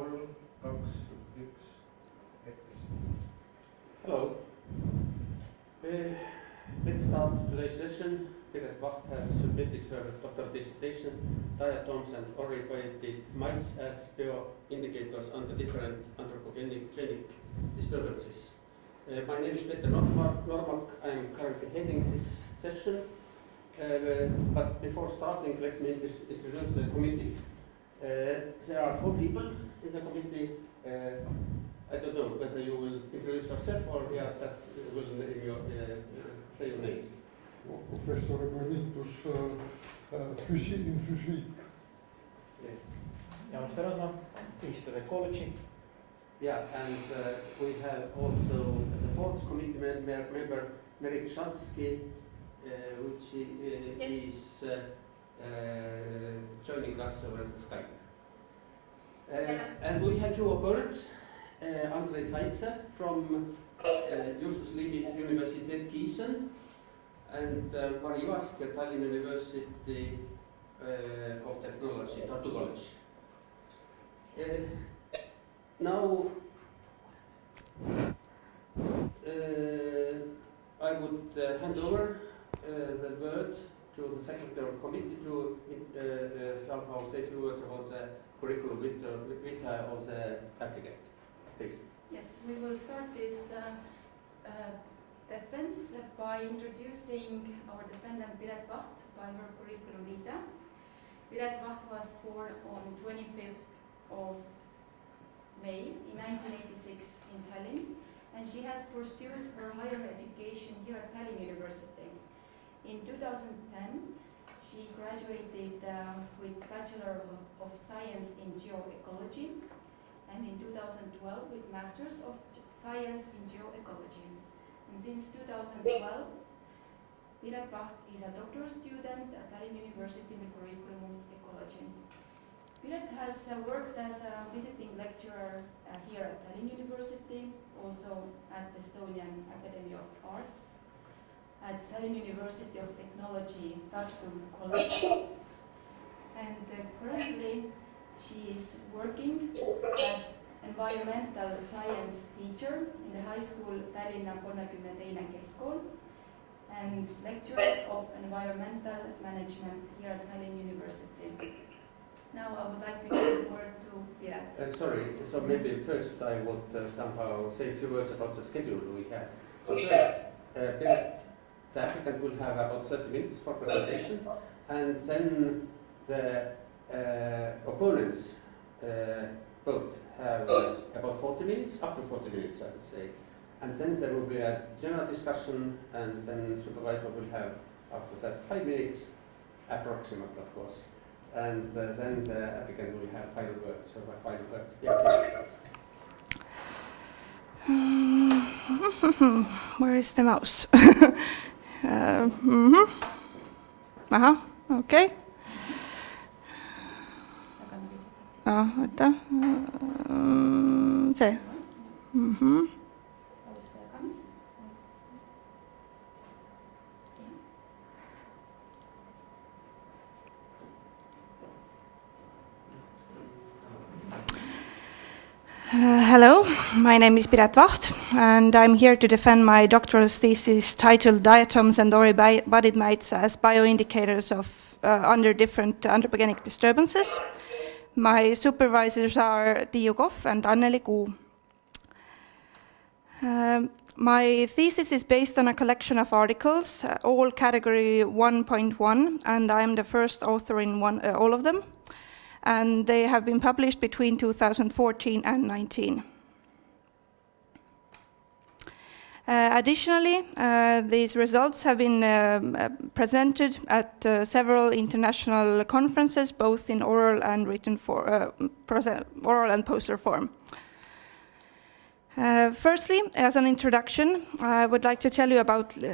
Hello. Let's start today's session. Piret Vacht has submitted her doctoral dissertation, Diatoms and Oriented Mites as bioindicators under different anthropogenic disturbances. My name is Peter Normak. I am currently heading this session. But before starting, let me introduce the committee. There are 4 people in the committee. I don't know whether you will introduce yourself or we are just will name your, say your names. Professor Emeritus Physique. Jan Sterasma, Institute of Ecology. Yeah, and we have also the 4th committee member, Piret Vacht, which is joining us over the Skype. And we have 2 opponents, Anthropogenic from Justus Liivi Universitet Gießen and Mari Ivask at Tallinna University of Technology, Tartu College. Now, I would hand over the word to the Secretary of the Committee to somehow say a few words about the curriculum vitae of the applicant. Please. Yes, we will start this defense by introducing our defendant Piret Vacht by her curriculum vitae. Piret Vacht was born on 25th of May in 1986 in Tallinn, and she has pursued her higher education here at Tallinn University. In 2010, she graduated with Bachelor of Science in Geoecology, and in 2012 with Masters of Science in Geoecology. And since 2012, Piret Vacht is a doctoral student at Tallinn University in the curriculum of ecology. Piret has worked as a visiting lecturer here at Tallinn University, also at the Estonian Academy of Arts, at Tallinn University of Technology, Tartu College, and currently she is working as environmental science teacher in the high school Tallinna 32. Keskkool and lecturer of environmental management here at Tallinn University. Now I would like to give the word to Piret. Sorry, so maybe first I would somehow say a few words about the schedule we have. So first, Piret, the applicant will have about 30 minutes for presentation, and then the opponents both have about 40 minutes, up to 40 minutes I would say. And then there will be a general discussion, and then the supervisor will have after that 5 minutes, approximate of course. And then the applicant will have final words. So final words. Yeah, please. Where is the mouse? Okay. Oota. See. Hello, my name is Piret Vacht, and I'm here to defend my doctoral thesis titled Diatoms and Embodied Mites as Bioindicators of under different anthropogenic disturbances. My supervisors are Tiiu Kohv and Anneli Kuu. My thesis is based on a collection of articles, all category 1.1, and I'm the first author in all of them. And they have been published between 2014 and 19. Additionally, these results have been presented at several international conferences, both in oral and written oral and poster form. Firstly, as an introduction, I would like to tell you a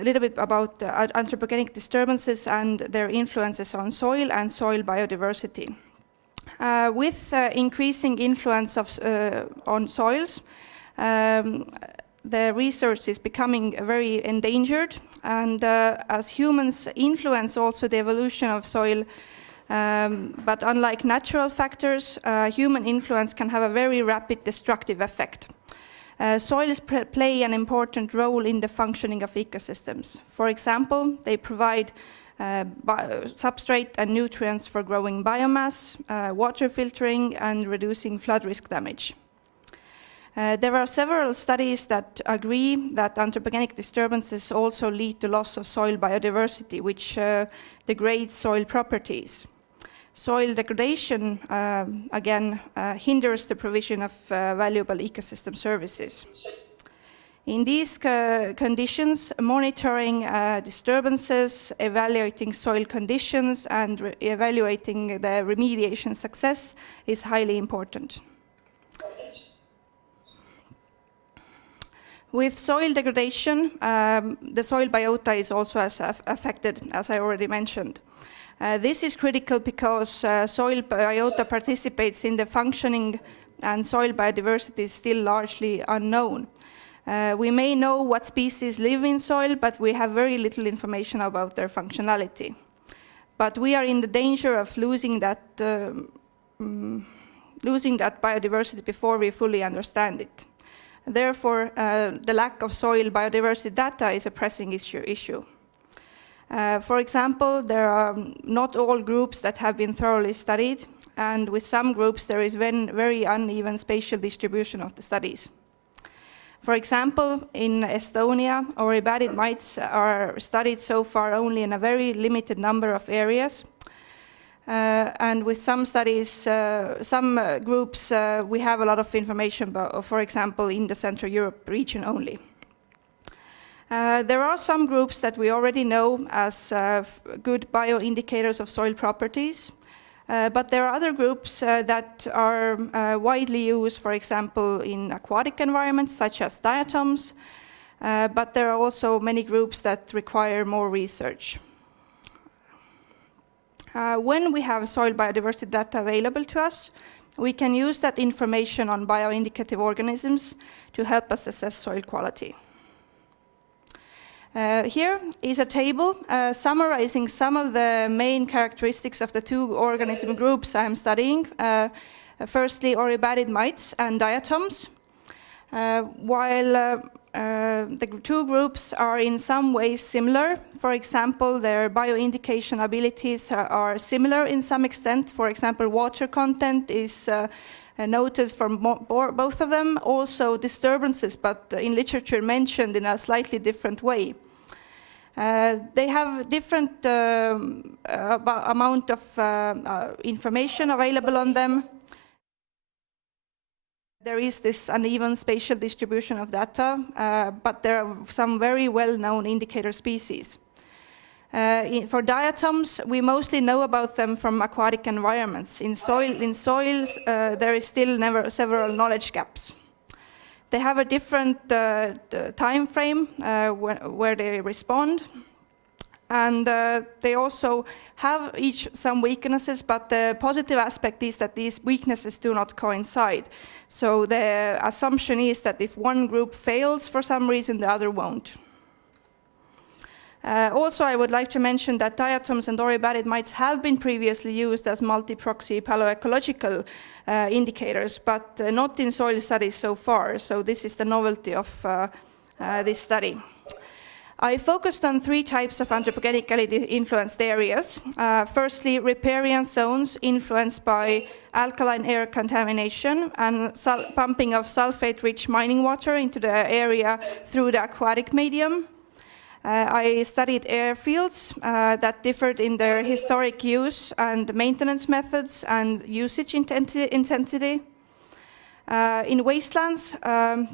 little bit about anthropogenic disturbances and their influences on soil and soil biodiversity. With increasing influence on soils, the resource is becoming very endangered, and as humans influence also the evolution of soil, But unlike natural factors, human influence can have a very rapid destructive effect. Soils play an important role in the functioning of ecosystems. For example, they provide substrate and nutrients for growing biomass, water filtering, and reducing flood risk damage. There are several studies that agree that anthropogenic disturbances also lead to loss of soil biodiversity, which degrades soil properties. Soil degradation, again, hinders the provision of valuable ecosystem services. In these conditions, monitoring disturbances, evaluating soil conditions, and evaluating the remediation success is highly important. With soil degradation, the soil biota is also affected, as I already mentioned. This is critical because soil biota participates in the functioning, and soil biodiversity is still largely unknown. We may know what species live in soil, but we have very little information about their functionality. But we are in the danger of losing that biodiversity before we fully understand it. Therefore, the lack of soil biodiversity data is a pressing issue. For example, there are not all groups that have been thoroughly studied, and with some groups there is very uneven spatial distribution of the studies. For example, in Estonia, Oribariid mites are studied so far only in a very limited number of areas. And with some studies, some groups, we have a lot of information, about, for example, in the Central Europe region only. There are some groups that we already know as good bioindicators of soil properties, but there are other groups that are widely used, for example, in aquatic environments, such as diatoms, but there are also many groups that require more research. When we have soil biodiversity data available to us, we can use that information on bioindicative organisms to help us assess soil quality. Here is a table summarizing some of the main characteristics of the two organism groups I'm studying. Firstly, Oribariid mites and diatoms. While the two groups are in some ways similar. For example, their bioindication abilities are similar in some extent. For example, water content is noted from both of them. Also disturbances, but in literature mentioned in a slightly different way. They have different amount of information available on them. There is this uneven spatial distribution of data, but there are some very well-known indicator species. For diatoms, we mostly know about them from aquatic environments. In soils, there is still several knowledge gaps. They have a different time frame where they respond, and they also have each some weaknesses, but the positive aspect is that these weaknesses do not coincide. So the assumption is that if one group fails for some reason, the other won't. Also, I would like to mention that diatoms and Oribariid mites have been previously used as multi-proxy paleoecological indicators, but not in soil studies so far. So this is the novelty of this study. I focused on three types of anthropogenically influenced areas. Firstly, riparian zones influenced by alkaline air contamination and pumping of sulfate-rich mining water into the area through the aquatic medium. I studied airfields that differed in their historic use and maintenance methods and usage intensity. In wastelands,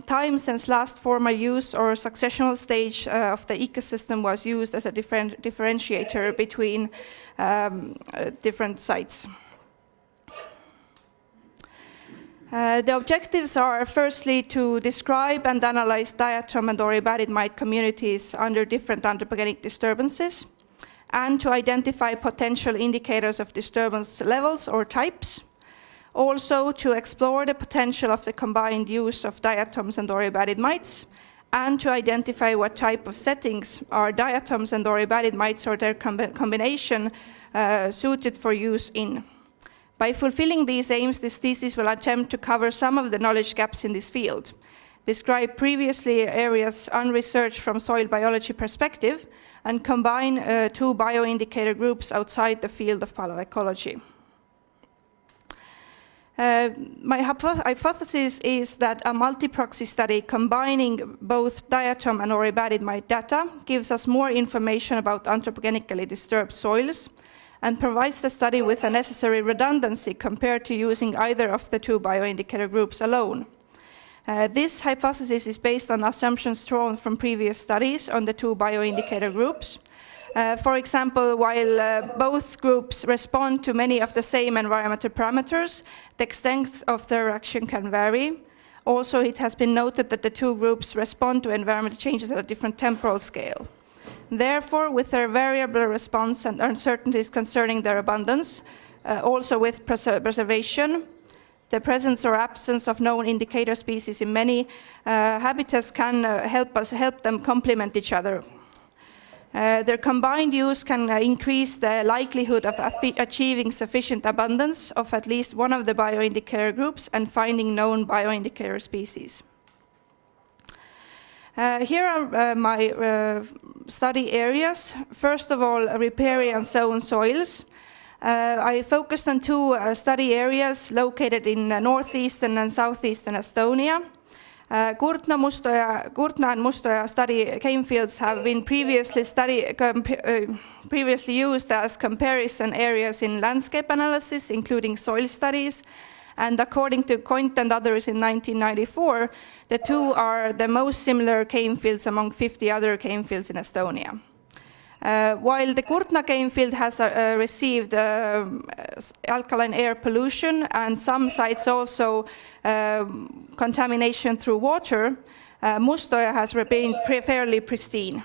time since last formal use or successional stage of the ecosystem was used as a differentiator between different sites. The objectives are firstly to describe and analyze diatom and Oribariid mite communities under different anthropogenic disturbances, and to identify potential indicators of disturbance levels or types. Also to explore the potential of the combined use of diatoms and Oribariid mites, and to identify what type of settings are diatoms and Oribariid mites or their combination suited for use in. By fulfilling these aims, this thesis will attempt to cover some of the knowledge gaps in this field, describe previously areas unresearched from soil biology perspective, and combine two bioindicator groups outside the field of paleoecology. My hypothesis is that a multi-proxy study combining both diatom and oribadid mite data gives us more information about anthropogenically disturbed soils and provides the study with a necessary redundancy compared to using either of the two bioindicator groups alone. This hypothesis is based on assumptions drawn from previous studies on the two bioindicator groups. For example, while both groups respond to many of the same environmental parameters, the extent of their action can vary. Also, it has been noted that the two groups respond to environmental changes at a different temporal scale. Therefore, with their variable response and uncertainties concerning their abundance, also with preservation, the presence or absence of known indicator species in many habitats can help them complement each other. Their combined use can increase the likelihood of achieving sufficient abundance of at least one of the bioindicator groups and finding known bioindicator species. Here are my study areas. First of all, riparian zone soils. I focused on two study areas located in northeastern and southeastern Estonia. Kurtna and Mustoja study cane fields have been previously used as comparison areas in landscape analysis, including soil studies, and according to Coint and others in 1994, the two are the most similar cane fields among 50 other cane fields in Estonia. While the Kurtna cane field has received alkaline air pollution and some sites also contamination through water, Mustoja has been fairly pristine.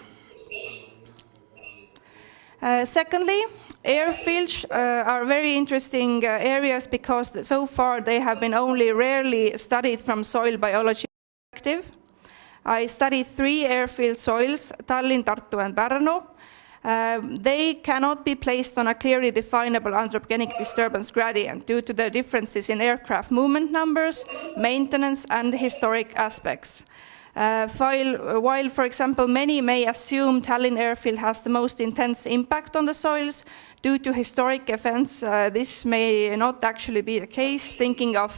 Secondly, airfields are very interesting areas because so far they have been only rarely studied from soil biology perspective. I studied 3 airfield soils, Tallinn, Tartu and Pärnu. They cannot be placed on a clearly definable anthropogenic disturbance gradient due to the differences in aircraft movement numbers, maintenance, and historic aspects. While, for example, many may assume Tallinn airfield has the most intense impact on the soils, due to historic events, this may not actually be the case, thinking of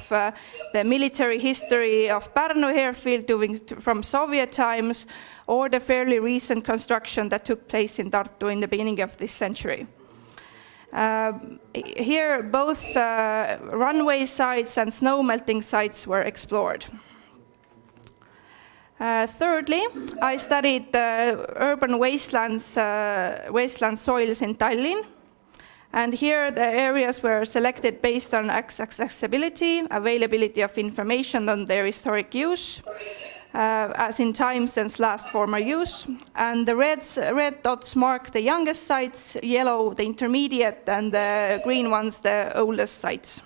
the military history of Pärnu airfield from Soviet times, or the fairly recent construction that took place in Tartu in the beginning of this century. Here, both runway sites and snow melting sites were explored. Thirdly, I studied urban wasteland soils in Tallinn. And here the areas were selected based on accessibility, availability of information on their historic use, as in time since last former use. And the red dots mark the youngest sites, yellow the intermediate, and the green ones the oldest sites.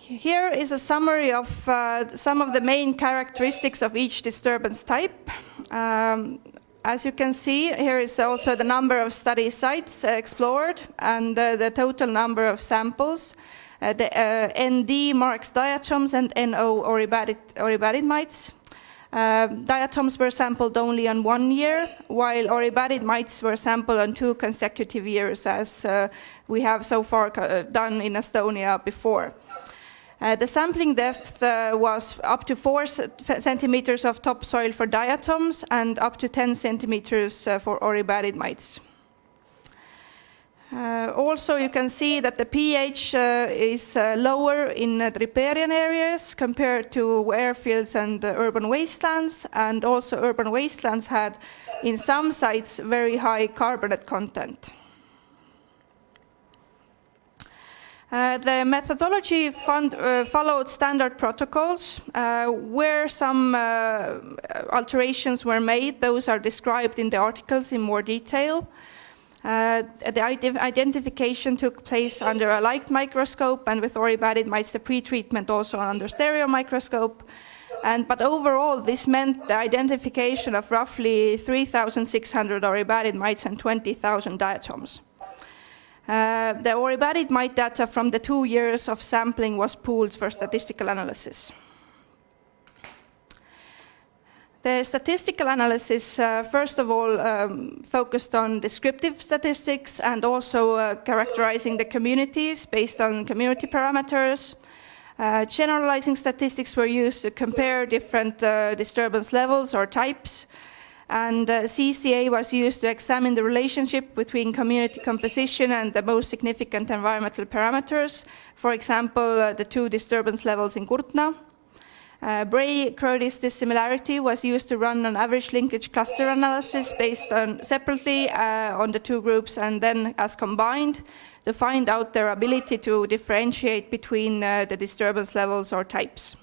Here is a summary of some of the main characteristics of each disturbance type. As you can see, here is also the number of study sites explored and the total number of samples. The ND marks diatoms and NO oribadid mites. Diatoms were sampled only on 1 year, while oribadid mites were sampled on 2 consecutive years, as we have so far done in Estonia before. The sampling depth was up to 4 centimeters of topsoil for diatoms and up to 10 centimeters for oribadid mites. Also, you can see that the pH is lower in the riparian areas compared to airfields and urban wastelands, and also urban wastelands had, in some sites, very high carbonate content. The methodology followed standard protocols. Where some alterations were made, those are described in the articles in more detail. The identification took place under a light microscope, and with oribadid mites, the pre-treatment also under stereo microscope. But overall, this meant the identification of roughly 3,600 Oribadid mites and 20,000 diatoms. The Oribadid mite data from the 2 years of sampling was pooled for statistical analysis. The statistical analysis, first of all, focused on descriptive statistics and also characterizing the communities based on community parameters. Generalizing statistics were used to compare different disturbance levels or types. And CCA was used to examine the relationship between community composition and the most significant environmental parameters. For example, the 2 disturbance levels in Kurtna. Bray-Curtis dissimilarity was used to run an average linkage cluster analysis based on separately on the 2 groups and then as combined to find out their ability to differentiate between the disturbance levels or types.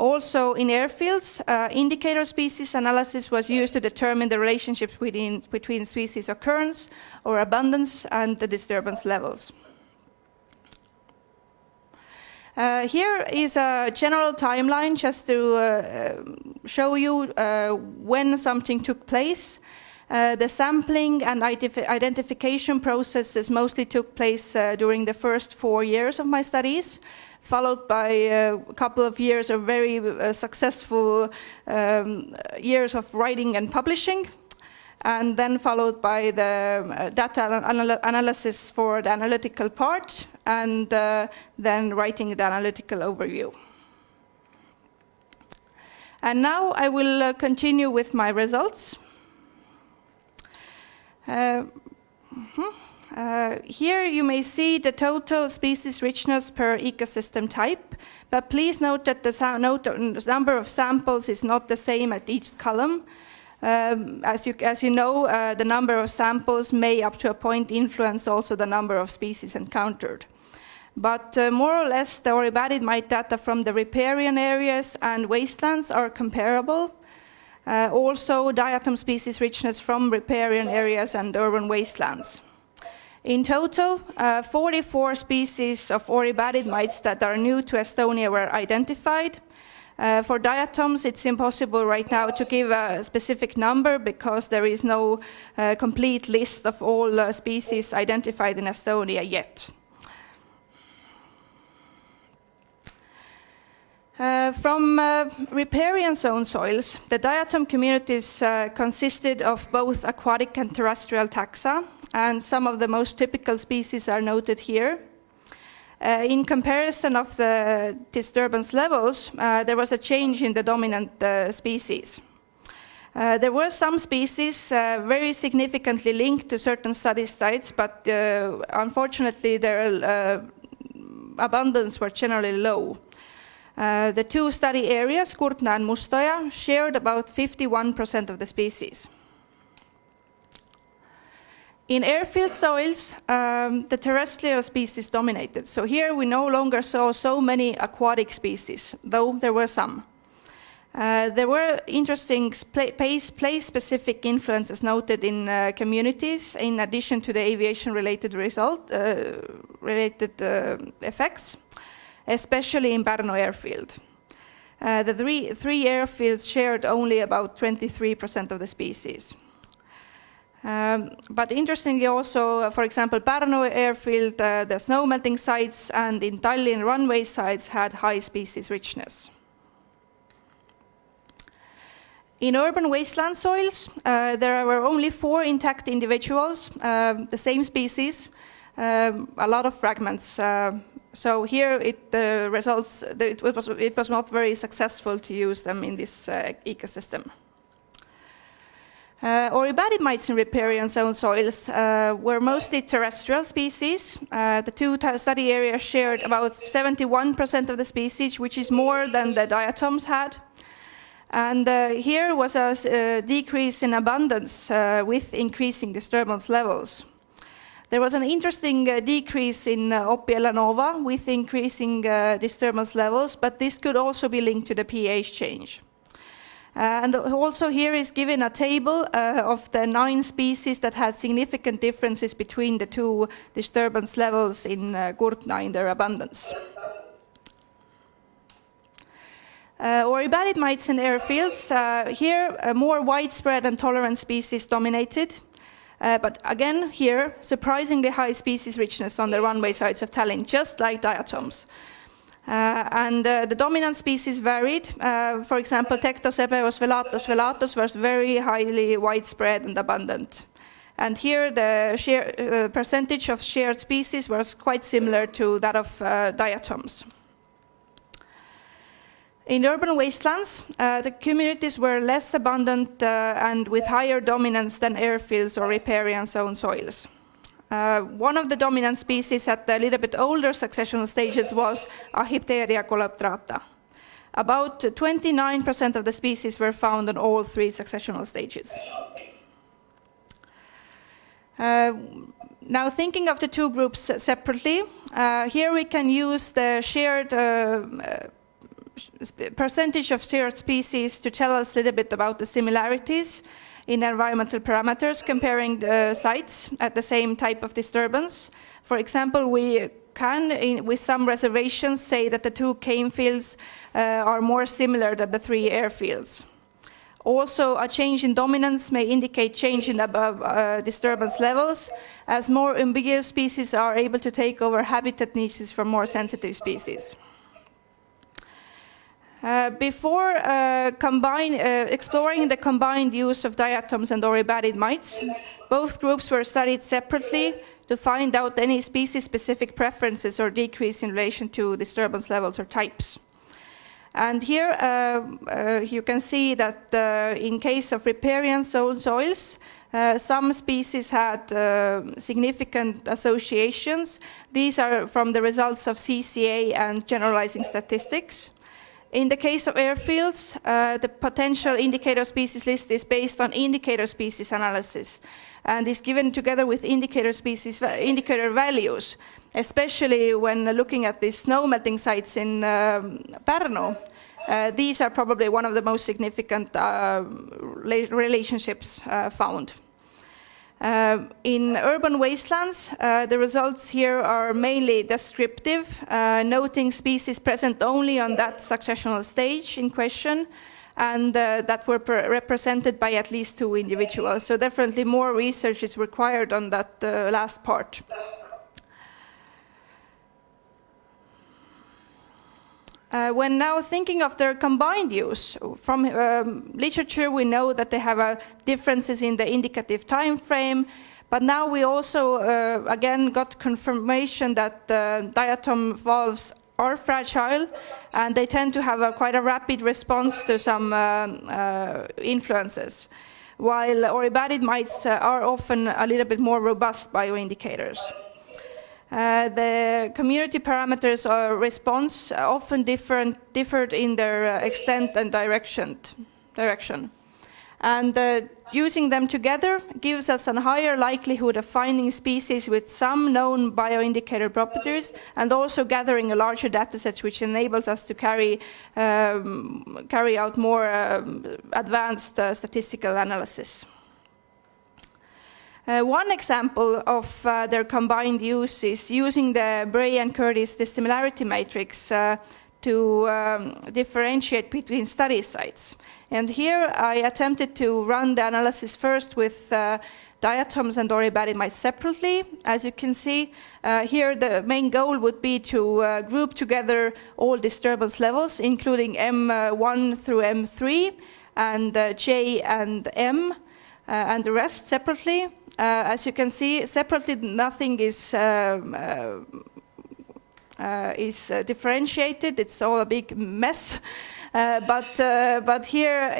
Also, in airfields, indicator species analysis was used to determine the relationship between species occurrence or abundance and the disturbance levels. Here is a general timeline just to show you when something took place. The sampling and identification processes mostly took place during the first 4 years of my studies, followed by a couple of years of very successful years of writing and publishing, and then followed by the data analysis for the analytical part, and then writing the analytical overview. And now I will continue with my results. Here you may see the total species richness per ecosystem type, but please note that the number of samples is not the same at each column. As you know, the number of samples may up to a point influence also the number of species encountered. But more or less the Oribadid mite data from the riparian areas and wastelands are comparable. Also diatom species richness from riparian areas and urban wastelands. In total, 44 species of Oribadid mites that are new to Estonia were identified. For diatoms, it's impossible right now to give a specific number because there is no complete list of all species identified in Estonia yet. From riparian zone soils, the diatom communities consisted of both aquatic and terrestrial taxa, and some of the most typical species are noted here. In comparison of the disturbance levels, there was a change in the dominant species. There were some species very significantly linked to certain study sites, but unfortunately their abundance were generally low. The 2 study areas, Kurtna and Mustoja, shared about 51% of the species. In airfield soils, the terrestrial species dominated. So here we no longer saw so many aquatic species, though there were some. There were interesting place-specific influences noted in communities, in addition to the aviation-related effects, especially in Pärnu airfield. The three airfields shared only about 23% of the species. But interestingly also, for example, Pärnu airfield, the snow melting sites and in Tallinn runway sites had high species richness. In urban wasteland soils, there were only 4 intact individuals, the same species, a lot of fragments. So here it was not very successful to use them in this ecosystem. Oribadid mites in riparian zone soils were mostly terrestrial species. The 2 study areas shared about 71% of the species, which is more than the diatoms had. And here was a decrease in abundance with increasing disturbance levels. There was an interesting decrease in Oppiela-Nova with increasing disturbance levels, but this could also be linked to the pH change. And also here is given a table of the 9 species that had significant differences between the 2 disturbance levels in Kurtna in their abundance. Oribariid mites in airfields, here more widespread and tolerant species dominated. But again, here, surprisingly high species richness on the runway sides of Tallinn, just like diatoms. The dominant species varied. For example, Tectos ebeus velatus was very highly widespread and abundant. And here the percentage of shared species was quite similar to that of diatoms. In urban wastelands, the communities were less abundant and with higher dominance than airfields or riparian zone soils. One of the dominant species at the little bit older successional stages was Ahipteria coleoptrata. About 29% of the species were found on all 3 successional stages. Now thinking of the 2 groups separately, here we can use the shared percentage of shared species to tell us a little bit about the similarities in environmental parameters comparing the sites at the same type of disturbance. For example, we can, with some reservations, say that the 2 cane fields are more similar than the 3 airfields. Also, a change in dominance may indicate change in above disturbance levels, as more ambiguous species are able to take over habitat niches from more sensitive species. Before exploring the combined use of diatoms and oribariid mites, both groups were studied separately to find out any species-specific preferences or decrease in relation to disturbance levels or types. And here you can see that in case of riparian zone soils, some species had significant associations. These are from the results of CCA and generalizing statistics. In the case of airfields, the potential indicator species list is based on indicator species analysis and is given together with indicator values, especially when looking at these snow melting sites in Pärnu. These are probably one of the most significant relationships found. In urban wastelands, the results here are mainly descriptive, noting species present only on that successional stage in question, and that were represented by at least 2 individuals. So definitely more research is required on that last part. When now thinking of their combined use, from literature we know that they have differences in the indicative time frame, but now we also again got confirmation that diatom valves are fragile and they tend to have quite a rapid response to some influences, while oribariid mites are often a little bit more robust bioindicators. The community parameters or response often differed in their extent and direction. And using them together gives us a higher likelihood of finding species with some known bioindicator properties and also gathering a larger data set, which enables us to carry out more advanced statistical analysis. One example of their combined use is using the Bray and Curtis dissimilarity matrix to differentiate between study sites. And here I attempted to run the analysis first with diatoms and oribariid mites separately. As you can see, here the main goal would be to group together all disturbance levels, including M1 through M3, and J and M, and the rest separately. As you can see, separately nothing is differentiated. It's all a big mess. But here,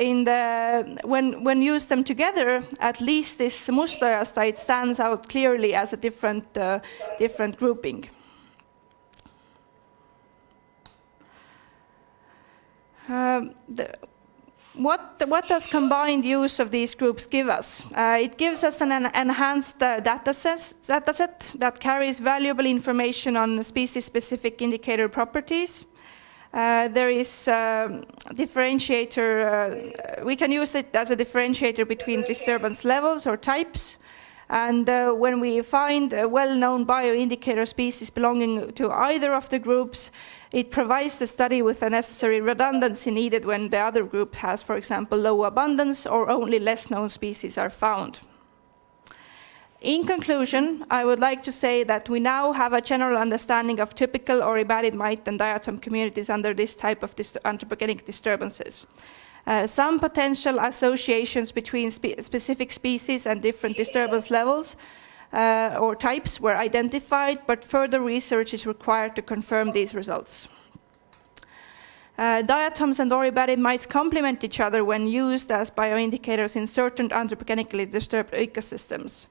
when used them together, at least this Mustoja site stands out clearly as a different grouping. What does combined use of these groups give us? It gives us an enhanced data set that carries valuable information on species-specific indicator properties. There is differentiator, we can use it as a differentiator between disturbance levels or types, And when we find a well-known bioindicator species belonging to either of the groups, it provides the study with the necessary redundancy needed when the other group has, for example, low abundance or only less known species are found. In conclusion, I would like to say that we now have a general understanding of typical oribadid mite and diatom communities under this type of anthropogenic disturbances. Some potential associations between specific species and different disturbance levels or types were identified, but further research is required to confirm these results. Diatoms and oribadid mites complement each other when used as bioindicators in certain anthropogenically disturbed ecosystems.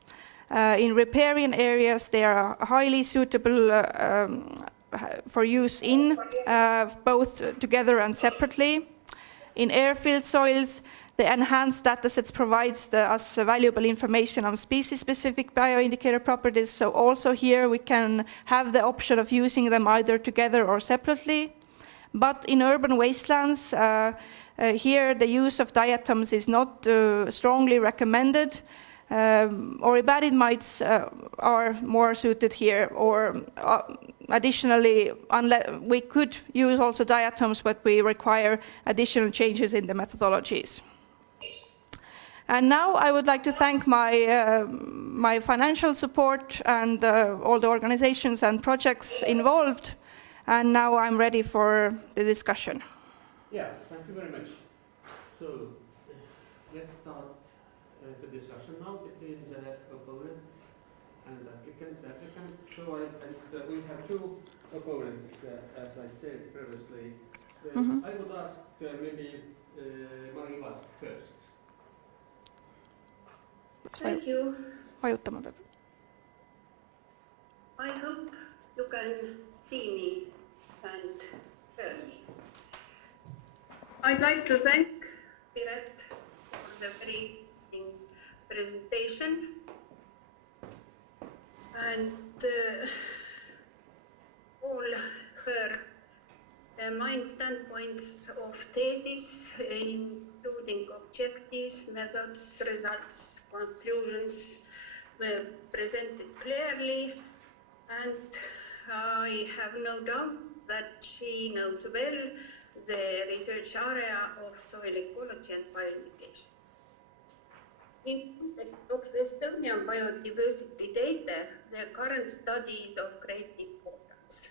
In riparian areas, they are highly suitable for use in both together and separately. In airfield soils, the enhanced datasets provides us valuable information on species-specific bioindicator properties, so also here we can have the option of using them either together or separately. But in urban wastelands, here the use of diatoms is not strongly recommended. Oribadid mites are more suited here, or additionally, we could use also diatoms, but we require additional changes in the methodologies. And now I would like to thank my financial support and all the organizations and projects involved. And now I'm ready for the discussion. Yeah, thank you very much. So let's start the discussion now between the opponents and applicant. So we have two opponents, as I said previously. I would ask maybe Mari Vask first. Thank you. Vajuttamaan peab. I hope you can see me and hear me. I'd like to thank Piret for the very interesting presentation and all her main standpoints of thesis, including objectives, methods, results, conclusions, were presented clearly, and I have no doubt that she knows well the research area of soil ecology and bioindication. In context of Estonian biodiversity data, the current study is of great importance.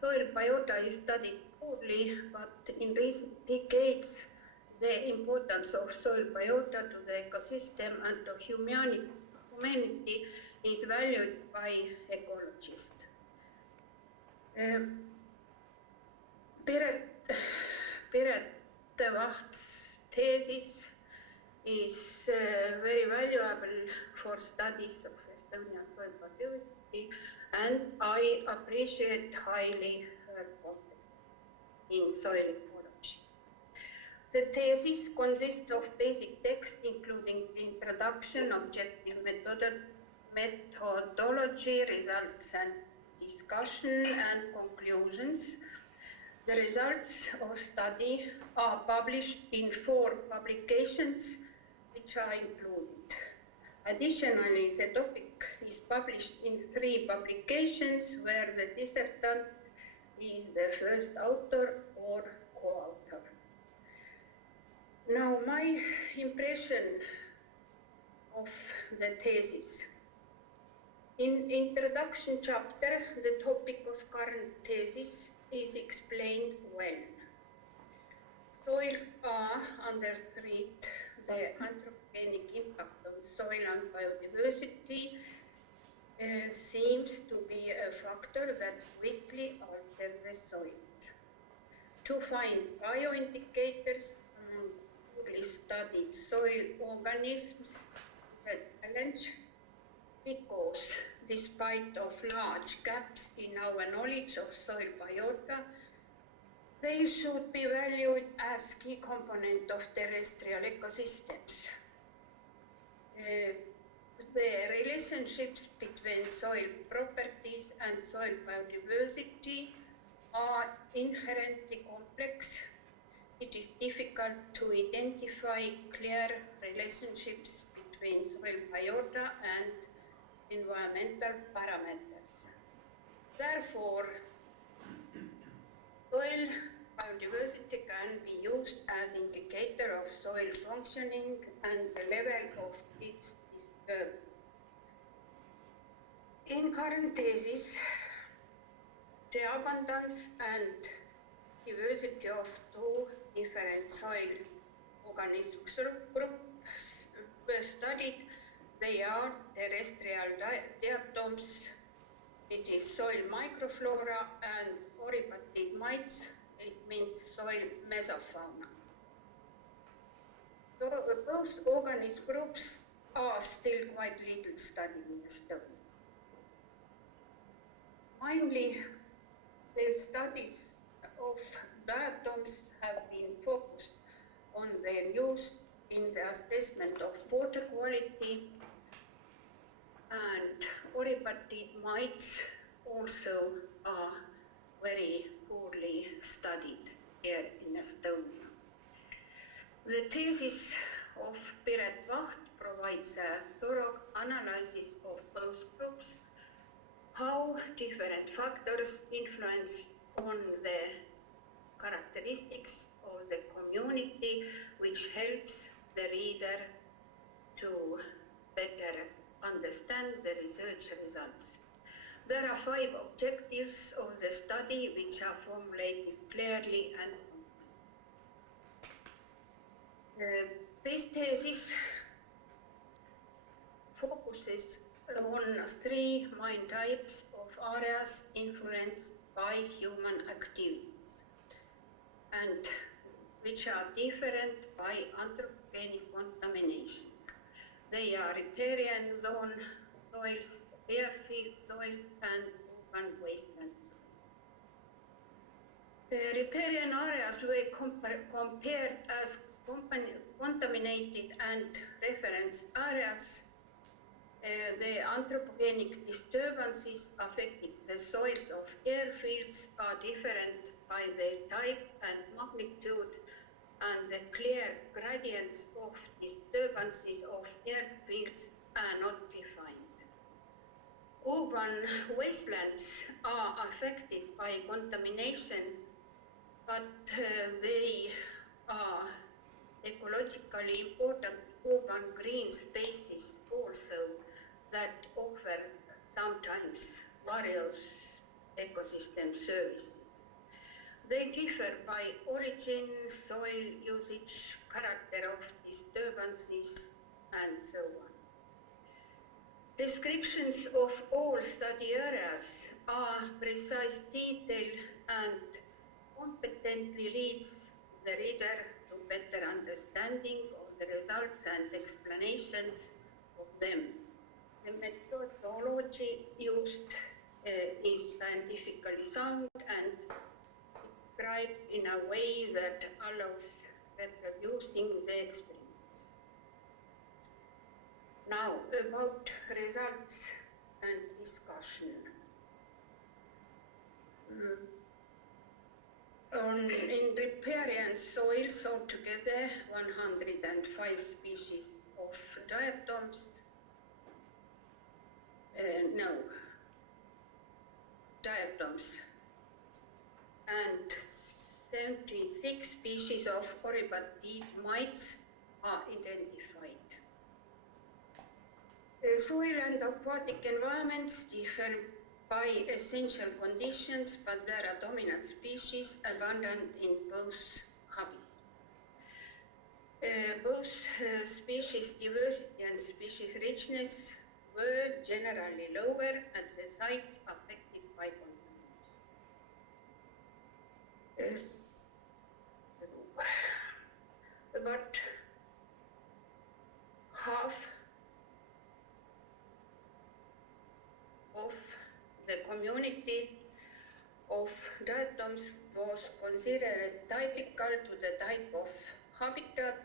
Soil biota is studied poorly, but in recent decades, the importance of soil biota to the ecosystem and to humanity is valued by ecologists. Piret Vacht's thesis is very valuable for studies of Estonian soil biodiversity, and I appreciate highly her content in soil ecology. The thesis consists of basic text, including the introduction, objective methodology, results and discussion, and conclusions. The results of study are published in 4 publications, which are included. Additionally, the topic is published in 3 publications where the dissertant is the first author or co-author. Now, my impression of the thesis. In introduction chapter, the topic of current thesis is explained well. Soils are under threat. The anthropogenic impact on soil and biodiversity seems to be a factor that quickly alters the soils. To find bioindicators among poorly studied soil organisms is a challenge, because despite of large gaps in our knowledge of soil biota, they should be valued as key component of terrestrial ecosystems. The relationships between soil properties and soil biodiversity are inherently complex. It is difficult to identify clear relationships between between soil biota and environmental parameters. Therefore, soil biodiversity can be used as indicator of soil functioning and the level of its disturbance. In current thesis, the abundance and diversity of two different soil organism groups were studied. They are terrestrial diatoms, it is soil microflora, and oribaptid mites, it means soil mesofauna. So those organism groups are still quite little studied in Estonia. Mainly, the studies of diatoms have been focused on their use in the assessment of water quality, and oribaptid mites also are very poorly studied here in Estonia. The thesis of Piret Vacht provides a thorough analysis of both groups, how different factors influence on the characteristics of the community, which helps the reader to better understand the research results. There are 5 objectives of the study which are formulated clearly and this thesis focuses on 3 main types of areas influenced by human activities and which are different by anthropogenic contamination. They are riparian zone soils, airfield soils, and urban wasteland soils. The riparian areas were compared as contaminated and reference areas. The anthropogenic disturbances affecting the soils of airfields are different by the type and magnitude, and the clear gradients of disturbances of airfields are not defined. Urban wastelands are affected by contamination, but they are ecologically important urban green spaces also that offer sometimes various ecosystem services. They differ by origin, soil usage, character of disturbances, and so on. Descriptions of all study areas are precise, detailed, and competently leads the reader to better understanding of the results and explanations of them. The methodology used is scientifically sound and described in a way that allows reproducing the experiments. Now, about results and discussion. In riparian soils, altogether 105 species of diatoms, diatoms, and 76 species of oribaptid mites are identified. The soil and aquatic environments differ by essential conditions, but there are dominant species abundant in both habitats. Both species diversity and species richness were generally lower at the sites affected by contamination. About half of the community of diatoms was considered typical to the type of habitat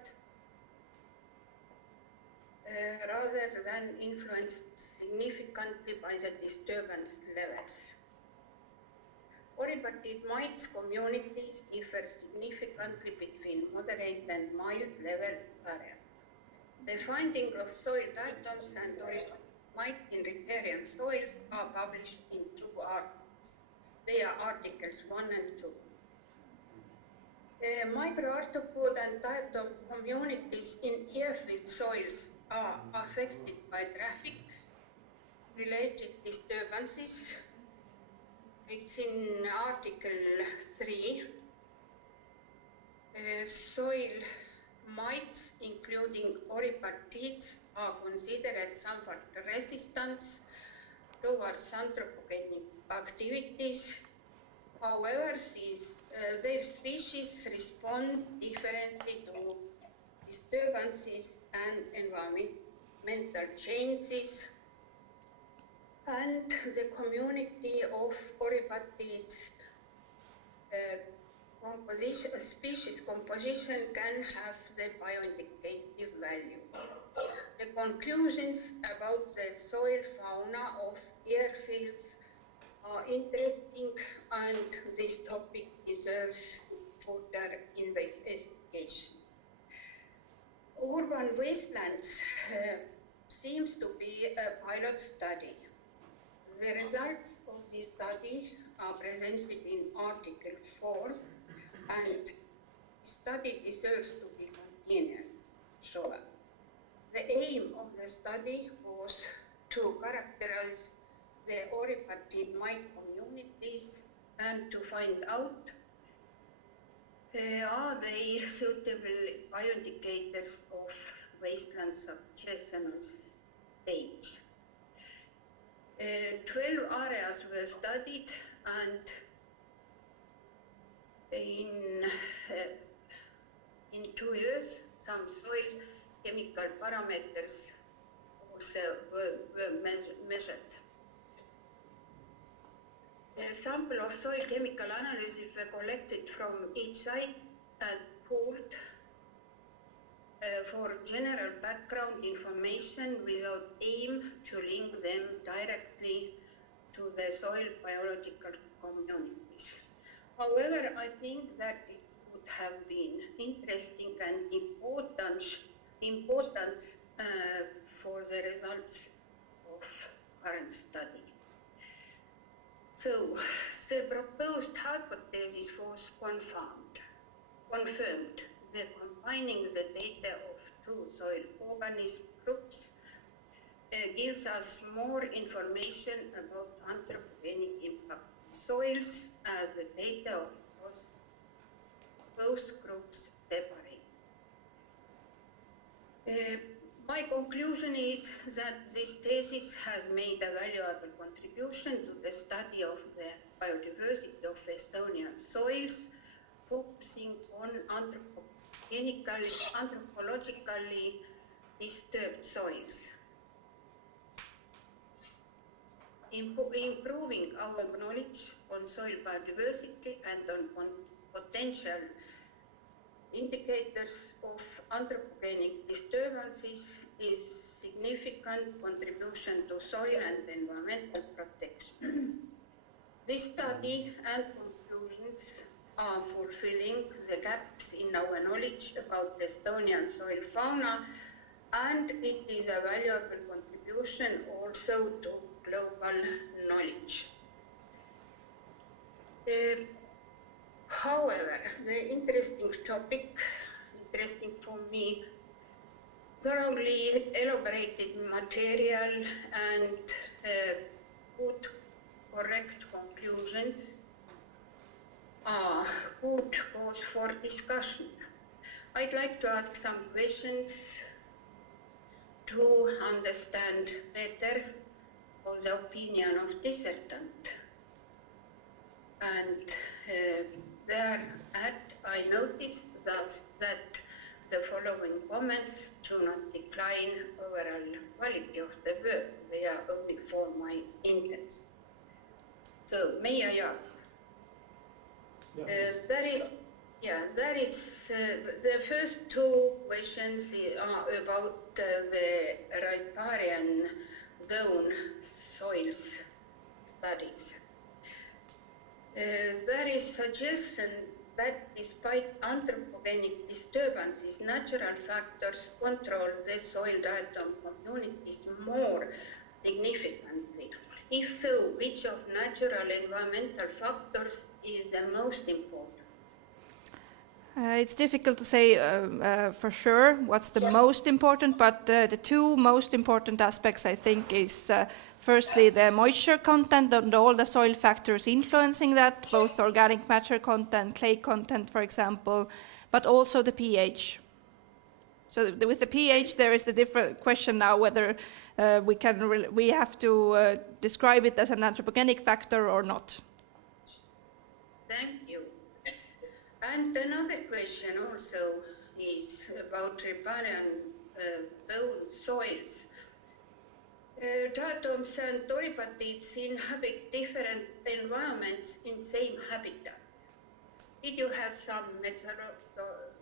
rather than influenced significantly by the disturbance levels. Oribaptid mites communities differ significantly between moderate and mild level areas. The finding of soil diatoms and mites in riparian soils are published in 2 articles. They are articles 1 and 2. Microarthropod and diatom communities in airfield soils are affected by traffic-related disturbances. It's in Article 3. Soil mites, including oripartites, are considered somewhat resistant towards anthropogenic activities. However, their species respond differently to disturbances and environmental changes, and the community of oripartites species composition can have the bioindicative value. The conclusions about the soil fauna of airfields are interesting, and this topic deserves further investigation. Urban wastelands seems to be a pilot study. The results of this study are presented in Article 4, and the study deserves to be continued. So, the aim of the study was to characterize the oripartite mite communities and to find out are they suitable bioindicators of wasteland successional stage. 12 areas were studied, and in 2 years, some soil chemical parameters also were measured. A sample of soil chemical analysis were collected from each site and pooled for general background information without aim to link them directly to the soil biological communities. However, I think that it would have been interesting and important for the results of current study. So, the proposed hypothesis was confirmed. The combining the data of 2 soil organism groups gives us more information about anthropogenic impact on soils as the data of both groups separate. My conclusion is that this thesis has made a valuable contribution to the study of the biodiversity of Estonian soils, focusing on anthropologically disturbed soils. Improving our knowledge on soil biodiversity and on potential indicators of anthropogenic disturbances is significant contribution to soil and environmental protection. This study and conclusions are fulfilling the gaps in our knowledge about the Estonian soil fauna, and it is a valuable contribution also to global knowledge. However, the interesting for me, thoroughly elaborated material and good, correct conclusions are good cause for discussion. I'd like to ask some questions to understand better of the opinion of dissertant. And thereat I noticed thus that the following comments do not decline overall quality of the work. They are only for my interest. So, may I ask? That is the first 2 questions are about the riparian zone soils study. There is suggestion that despite anthropogenic disturbances, natural factors control the soil diatom communities more significantly? If so, which of natural environmental factors is the most important? It's difficult to say for sure what's the most important, but the two most important aspects, I think, is firstly the moisture content and all the soil factors influencing that, both organic matter content, clay content, for example, but also the pH. So with the pH, there is the different question now whether we have to describe it as an anthropogenic factor or not. Thank you. And another question also is about riparian zone soils. Diatoms and doripatids inhabit different environments in same habitats. Did you have some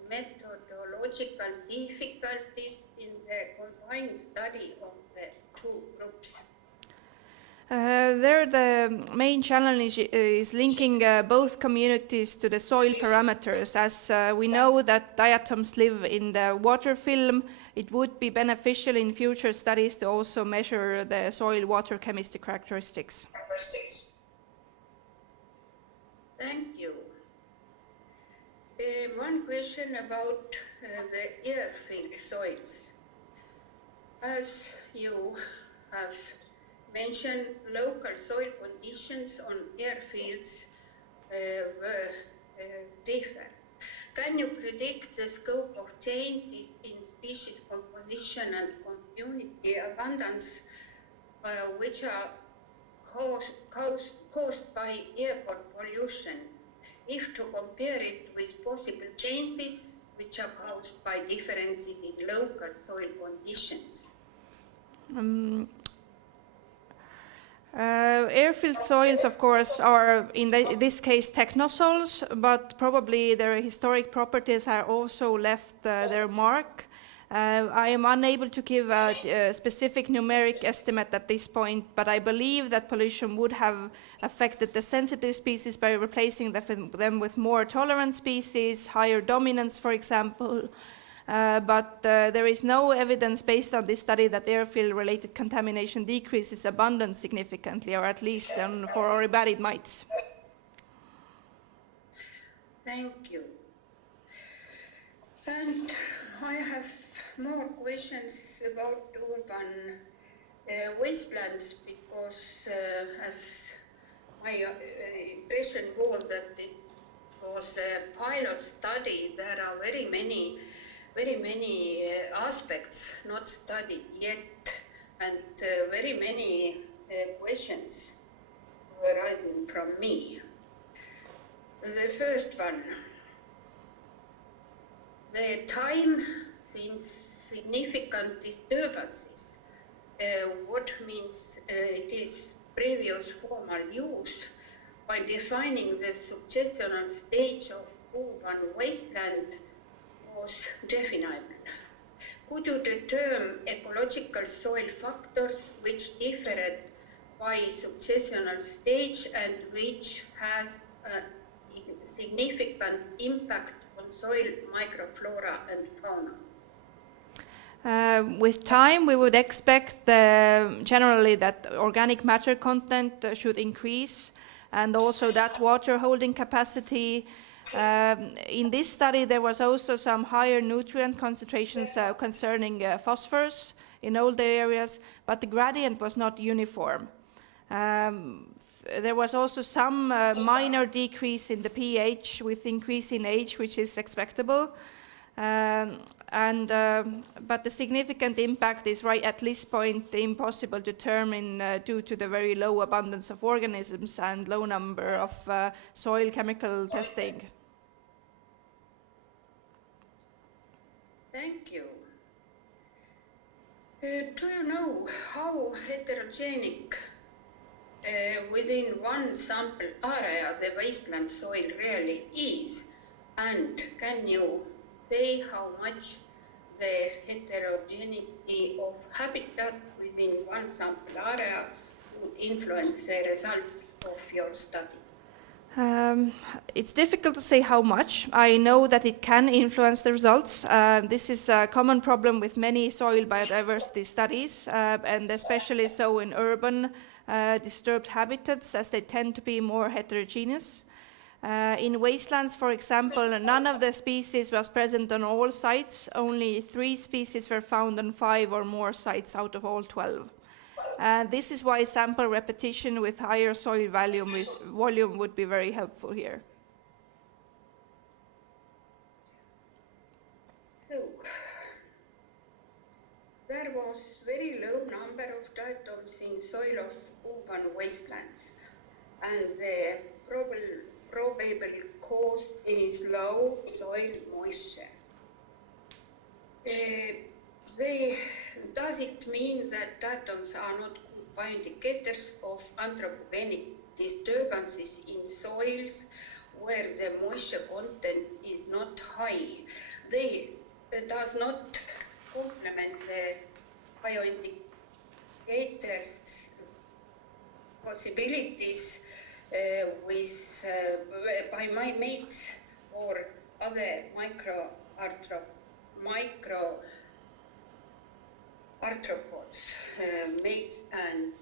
methodological difficulties in the combined study of the two groups? There the main challenge is linking both communities to the soil parameters. As we know that diatoms live in the water film, it would be beneficial in future studies to also measure the soil water chemistry characteristics. Thank you. One question about the airfield soils. As you have mentioned, local soil conditions on airfields were different. Can you predict the scope of changes in species composition and community abundance which are caused by airport pollution, if to compare it with possible changes which are caused by differences in local soil conditions? Airfield soils, of course, are in this case technosols, but probably their historic properties are also left their mark. I am unable to give a specific numeric estimate at this point, but I believe that pollution would have affected the sensitive species by replacing them with more tolerant species, higher dominance, for example. But there is no evidence based on this study that airfield-related contamination decreases abundance significantly, or at least for oribariid mites. Thank you. And I have more questions about urban wastelands, because as my impression was that it was a pilot study. There are very many aspects not studied yet, and very many questions were rising from me. The first one, the time since significant disturbances, what means it is previous formal use, by defining the successional stage of urban wasteland was definable. Could you determine ecological soil factors which differed by successional stage and which has a significant impact on soil microflora and fauna? With time, we would expect generally that organic matter content should increase, and also that water holding capacity. In this study, there was also some higher nutrient concentrations concerning phosphorus in older areas, but the gradient was not uniform. There was also some minor decrease in the pH with increase in age, which is expectable. But the significant impact is right at this point impossible to determine due to the very low abundance of organisms and low number of soil chemical testing. Thank you. Do you know how heterogenic within one sample area the wasteland soil really is? And can you say how much the heterogeneity of habitat within one sample area would influence the results of your study? It's difficult to say how much. I know that it can influence the results. This is a common problem with many soil biodiversity studies, and especially so in urban disturbed habitats, as they tend to be more heterogeneous. In wastelands, for example, none of the species was present on all sites. Only 3 species were found on 5 or more sites out of all 12. This is why sample repetition with higher soil volume would be very helpful here. So, there was very low number of diatoms in soil of urban wastelands, and the probable cause is low soil moisture. Does it mean that diatoms are not good bioindicators of anthropogenic disturbances in soils where the moisture content is not high? They does not complement the bioindicators possibilities by my mates or other arthropods, mates and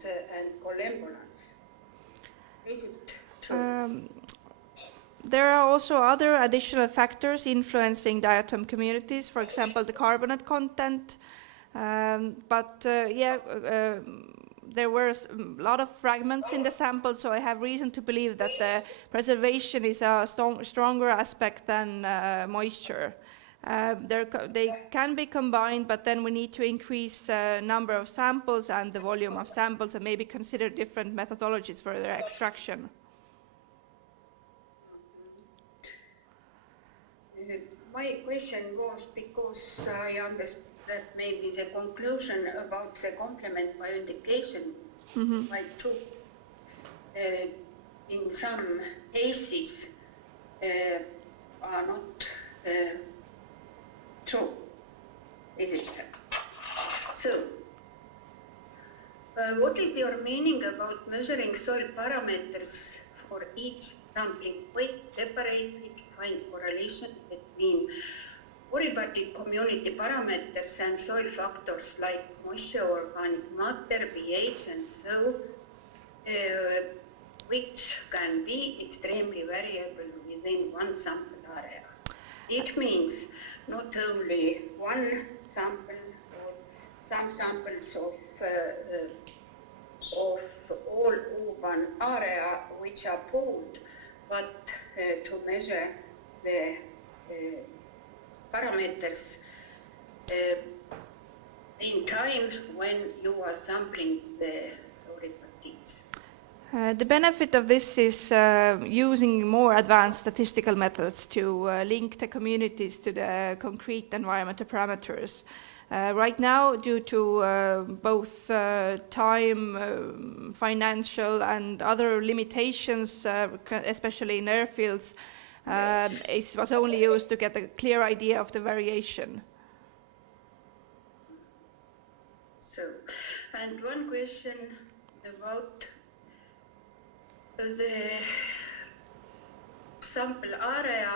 colembolans. Is it true? There are also other additional factors influencing diatom communities, for example, the carbonate content. There were a lot of fragments in the sample, so I have reason to believe that the preservation is a stronger aspect than moisture. They can be combined, but then we need to increase number of samples and the volume of samples, and maybe consider different methodologies for their extraction. My question was because I understand that maybe the conclusion about the complement bioindication might true. In some cases are not true. Is it? So, what is your meaning about measuring soil parameters for each sampling weight separated, find correlation between Biodiversity community parameters and soil factors like moisture, organic matter, pH, and so, which can be extremely variable within one sample area. It means not only one sample or some samples of all urban area which are pooled, but to measure the parameters in time when you are sampling the repartees. The benefit of this is using more advanced statistical methods to link the communities to the concrete environmental parameters. Right now, due to both time, financial and other limitations, especially in airfields, it was only used to get a clear idea of the variation. So, and one question about the sample area,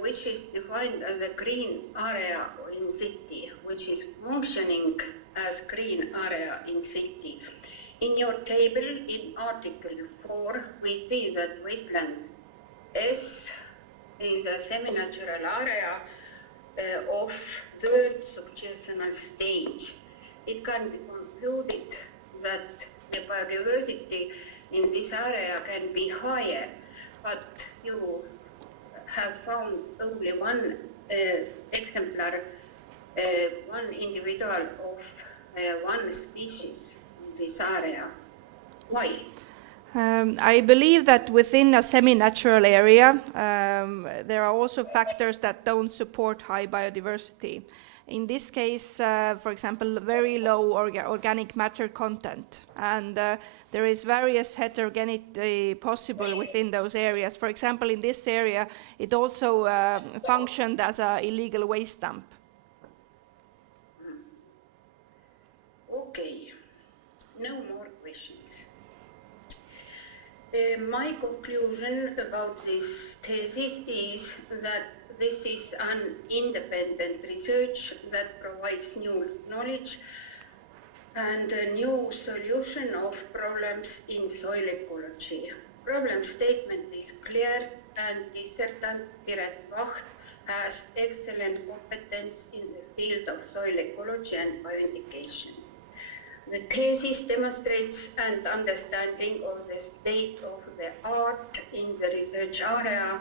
which is defined as a green area in city, which is functioning as green area in city. In your table in Article 4, we see that wasteland S is a semi-natural area of third successional stage. It can be concluded that the biodiversity in this area can be higher, but you have found only one exemplar, one individual of one species in this area. Why? I believe that within a semi-natural area, there are also factors that don't support high biodiversity. In this case, for example, very low organic matter content, and there is various heterogeneity possible within those areas. For example, in this area, it also functioned as an illegal waste dump. Okay, no more questions. My conclusion about this thesis is that this is an independent research that provides new knowledge and a new solution of problems in soil ecology. Problem statement is clear and dissertant Piret Vacht has excellent competence in the field of soil ecology and bioindication. The thesis demonstrates an understanding of the state of the art in the research area.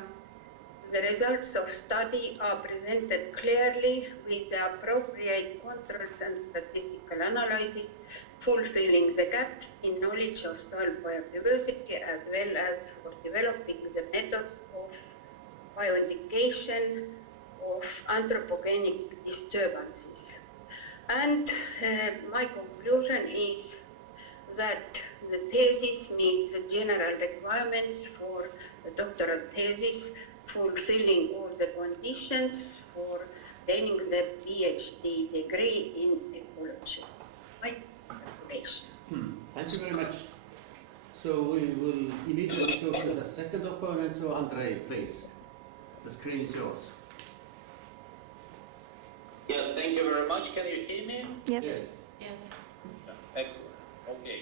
The results of study are presented clearly with the appropriate controls and statistical analysis, fulfilling the gaps in knowledge of soil biodiversity as well as for developing the methods of bioindication of anthropogenic disturbances. And my conclusion is that the thesis meets the general requirements for the doctoral thesis, fulfilling all the conditions for obtaining the PhD degree in ecology. My congratulations. Thank you very much. So we will immediately go to the second opponent. So Andrei, please. The screen is yours. Yes, thank you very much. Can you hear me? Yes. Excellent. Okay.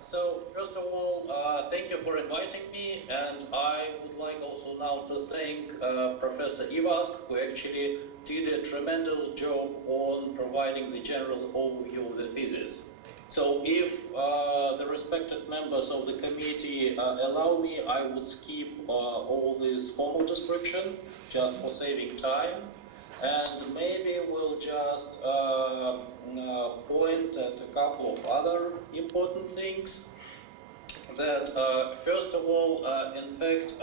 So first of all, thank you for inviting me, and I would like also now to thank Professor Ivask, who actually did a tremendous job on providing the general overview of the thesis. So if the respected members of the committee allow me, I would skip all this formal description just for saving time. And maybe we'll just point at a couple of other important things. That first of all, in fact,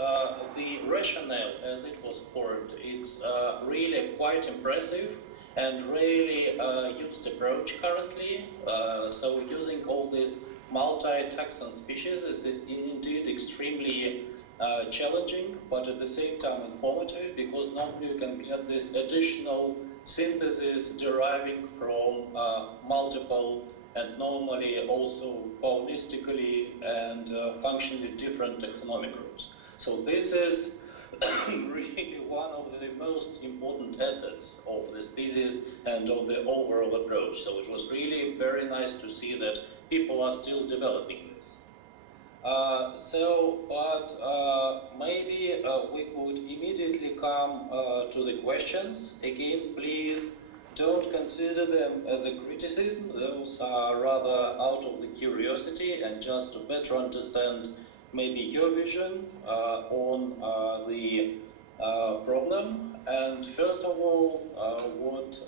the rationale as it was formed, it's really quite impressive and really used approach currently. So using all these multi-taxon species is indeed extremely challenging, but at the same time informative, because now you can get this additional synthesis deriving from multiple and normally also holistically and functionally different taxonomic groups. So this is really one of the most important assets of this thesis and of the overall approach. So it was really very nice to see that people are still developing this. Maybe we could immediately come to the questions. Again, please don't consider them as a criticism. Those are rather out of the curiosity and just to better understand maybe your vision on the problem. And first of all, what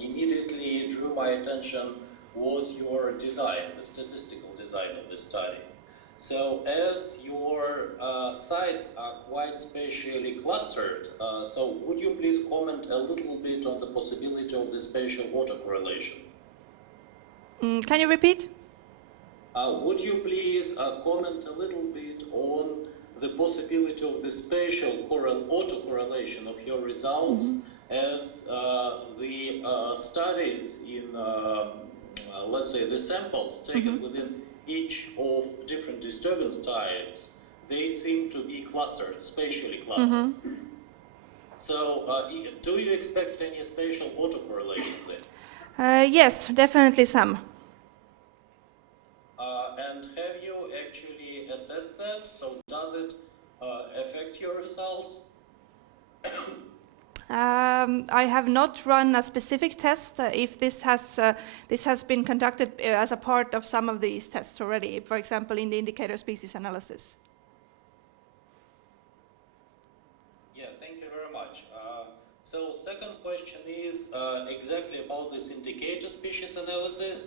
immediately drew my attention was your design, the statistical design of the study. So as your sites are quite spatially clustered, so would you please comment a little bit on the possibility of the spatial autocorrelation? Can you repeat? Would you please comment a little bit on the possibility of the spatial autocorrelation of your results as the studies in, let's say, the samples taken within each of different disturbance types, they seem to be clustered, spatially clustered. So do you expect any spatial autocorrelation there? Yes, definitely some. And have you actually assessed that? So does it affect your results? I have not run a specific test. If this has been conducted as a part of some of these tests already, for example, in the indicator species analysis. Yeah, thank you very much. So second question is exactly about this indicator species analysis.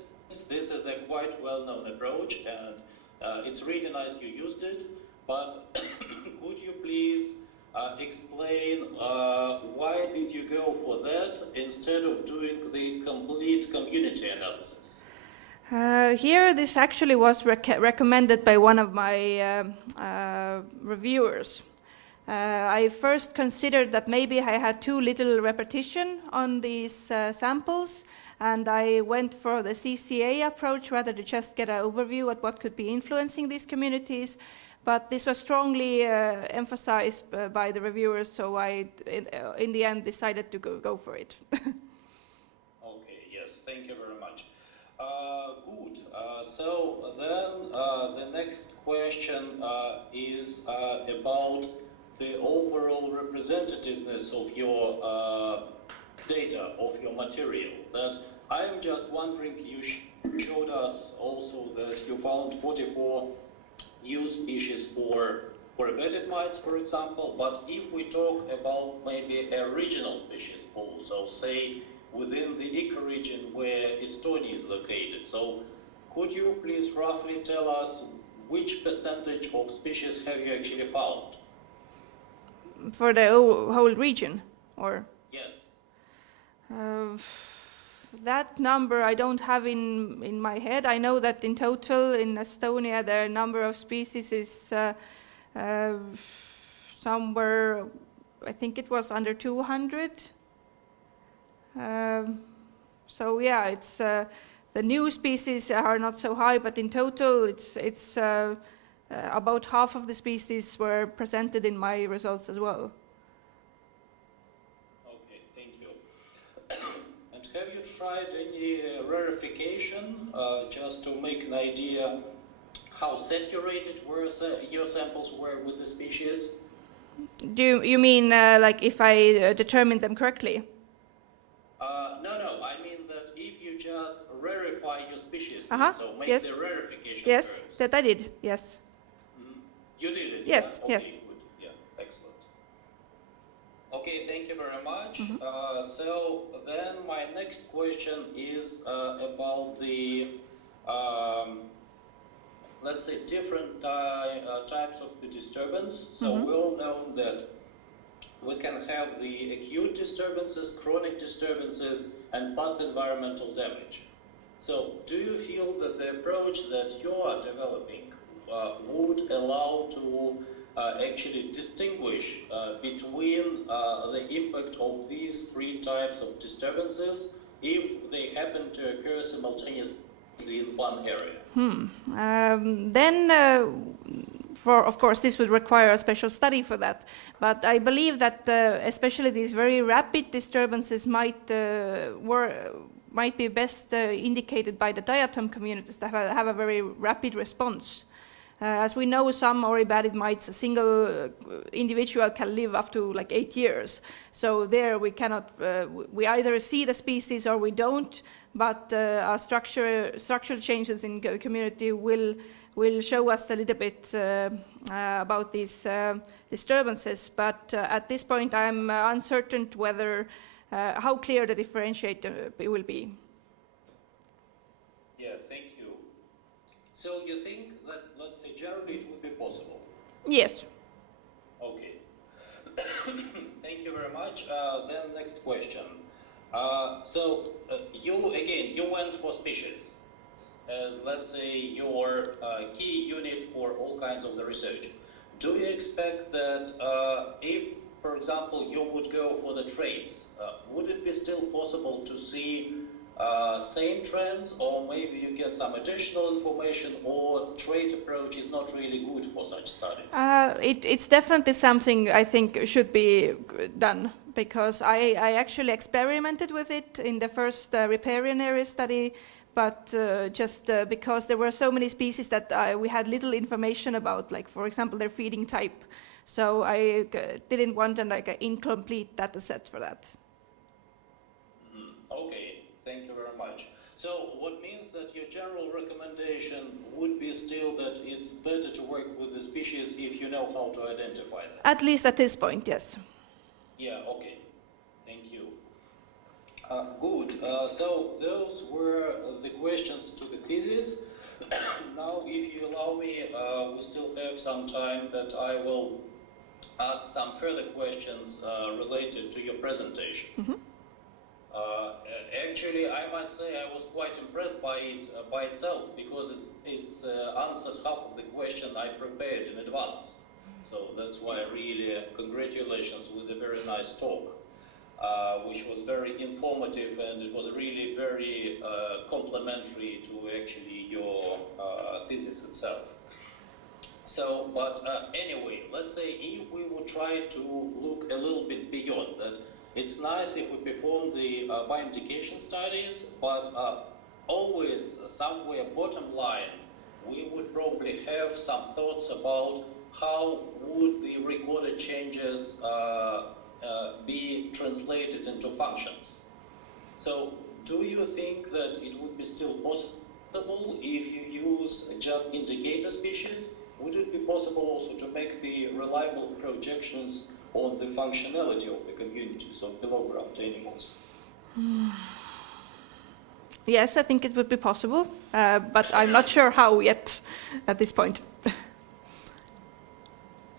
This is a quite well-known approach, and it's really nice you used it, but could you please explain why did you go for that instead of doing the complete community analysis? Here, this actually was recommended by one of my reviewers. I first considered that maybe I had too little repetition on these samples, and I went for the CCA approach rather to just get an overview at what could be influencing these communities. But this was strongly emphasized by the reviewers, so I, in the end, decided to go for it. Okay, yes, thank you very much. Good. So then the next question is about the overall representativeness of your data, of your material. That I am just wondering, you showed us also that you found 44 new species for embedded mites, for example, but if we talk about maybe a regional species pool, so say within the ecoregion where Estonia is located, so could you please roughly tell us which percentage of species have you actually found? For the whole region, or? Yes. That number I don't have in my head. I know that in total in Estonia the number of species is somewhere, I think it was under 200. So yeah, it's the new species are not so high, but in total it's about half of the species were presented in my results as well. Okay, thank you. And have you tried any rarefication just to make an idea how saturated your samples were with the species? Do you mean like if I determined them correctly? No, I mean that if you just rarefy your species, so make yes. the rarefication Yes, first. that I did, yes. Mm-hmm. You did it? Yes, yeah? Okay, yes. Good. Yeah, excellent. Okay, thank you very much. Mm-hmm. So then my next question is about the, let's say, different types of the disturbance. So Mm-hmm. we all know that we can have the acute disturbances, chronic disturbances, and post-environmental damage. So do you feel that the approach that you are developing would allow to actually distinguish between the impact of these three types of disturbances if they happen to occur simultaneously in one area? Of course, this would require a special study for that. But I believe that especially these very rapid disturbances might be best indicated by the diatom communities that have a very rapid response. As we know, some Oribadid mites, a single individual can live up to like 8 years. So there we cannot, we either see the species or we don't, but our structural changes in the community will show us a little bit about these disturbances. But at this point I'm uncertain whether, how clear the differentiator will be. Yeah, thank you. So you think that, let's say, generally it would be possible? Yes. Okay. Thank you very much. Then next question. You went for species as, let's say, your key unit for all kinds of the research. Do you expect that if, for example, you would go for the traits, would it be still possible to see same trends, or maybe you get some additional information, or trait approach is not really good for such studies? It's definitely something I think should be done, because I actually experimented with it in the first riparian area study, but just because there were so many species that we had little information about, like for example their feeding type. So I didn't want an incomplete data set for that. Okay, thank you very much. So what means that your general recommendation would be still that it's better to work with the species if you know how to identify them? At least at this point, yes. Yeah, okay. Thank you. Good. So those were the questions to the thesis. Now, if you allow me, we still have some time that I will ask some further questions related to your presentation. Mm-hmm. Actually, I might say I was quite impressed by it by itself, because it's answered half of the question I prepared in advance. So that's why really congratulations with a very nice talk. which was very informative, and it was really very complementary to actually your thesis itself. So, but anyway, let's say if we would try to look a little bit beyond that, it's nice if we perform the bioindication studies, but always somewhere bottom line, we would probably have some thoughts about how would the recorded changes be translated into functions. So do you think that it would be still possible if you use just indicator species? Would it be possible also to make the reliable projections on the functionality of the communities of below-ground animals? Yes, I think it would be possible, but I'm not sure how yet at this point.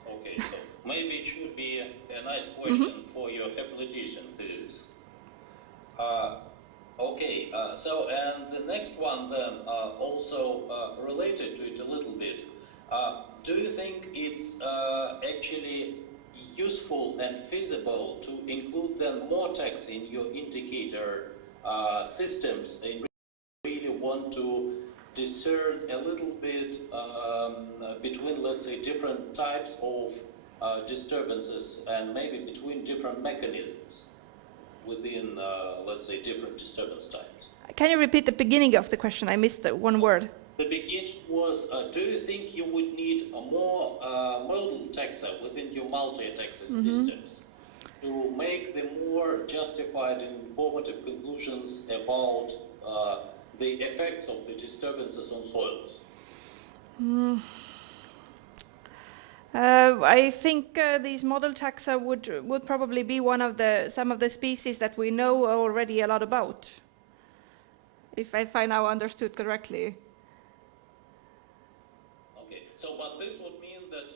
Okay, so maybe it should be a nice question for your application thesis. Okay, so and the next one then also related to it a little bit. Do you think it's actually useful and feasible to include then more text in your indicator systems and really want to discern a little bit between, let's say, different types of disturbances and maybe between different mechanisms within, let's say, different disturbance types? Can you repeat the beginning of the question? I missed one word. The beginning was, do you think you would need a more model taxa within your multi-taxa systems to make them more justified and informative conclusions about the effects of the disturbances on soils? I think these model taxa would probably be some of the species that we know already a lot about, if I now understood correctly. So, but this would mean that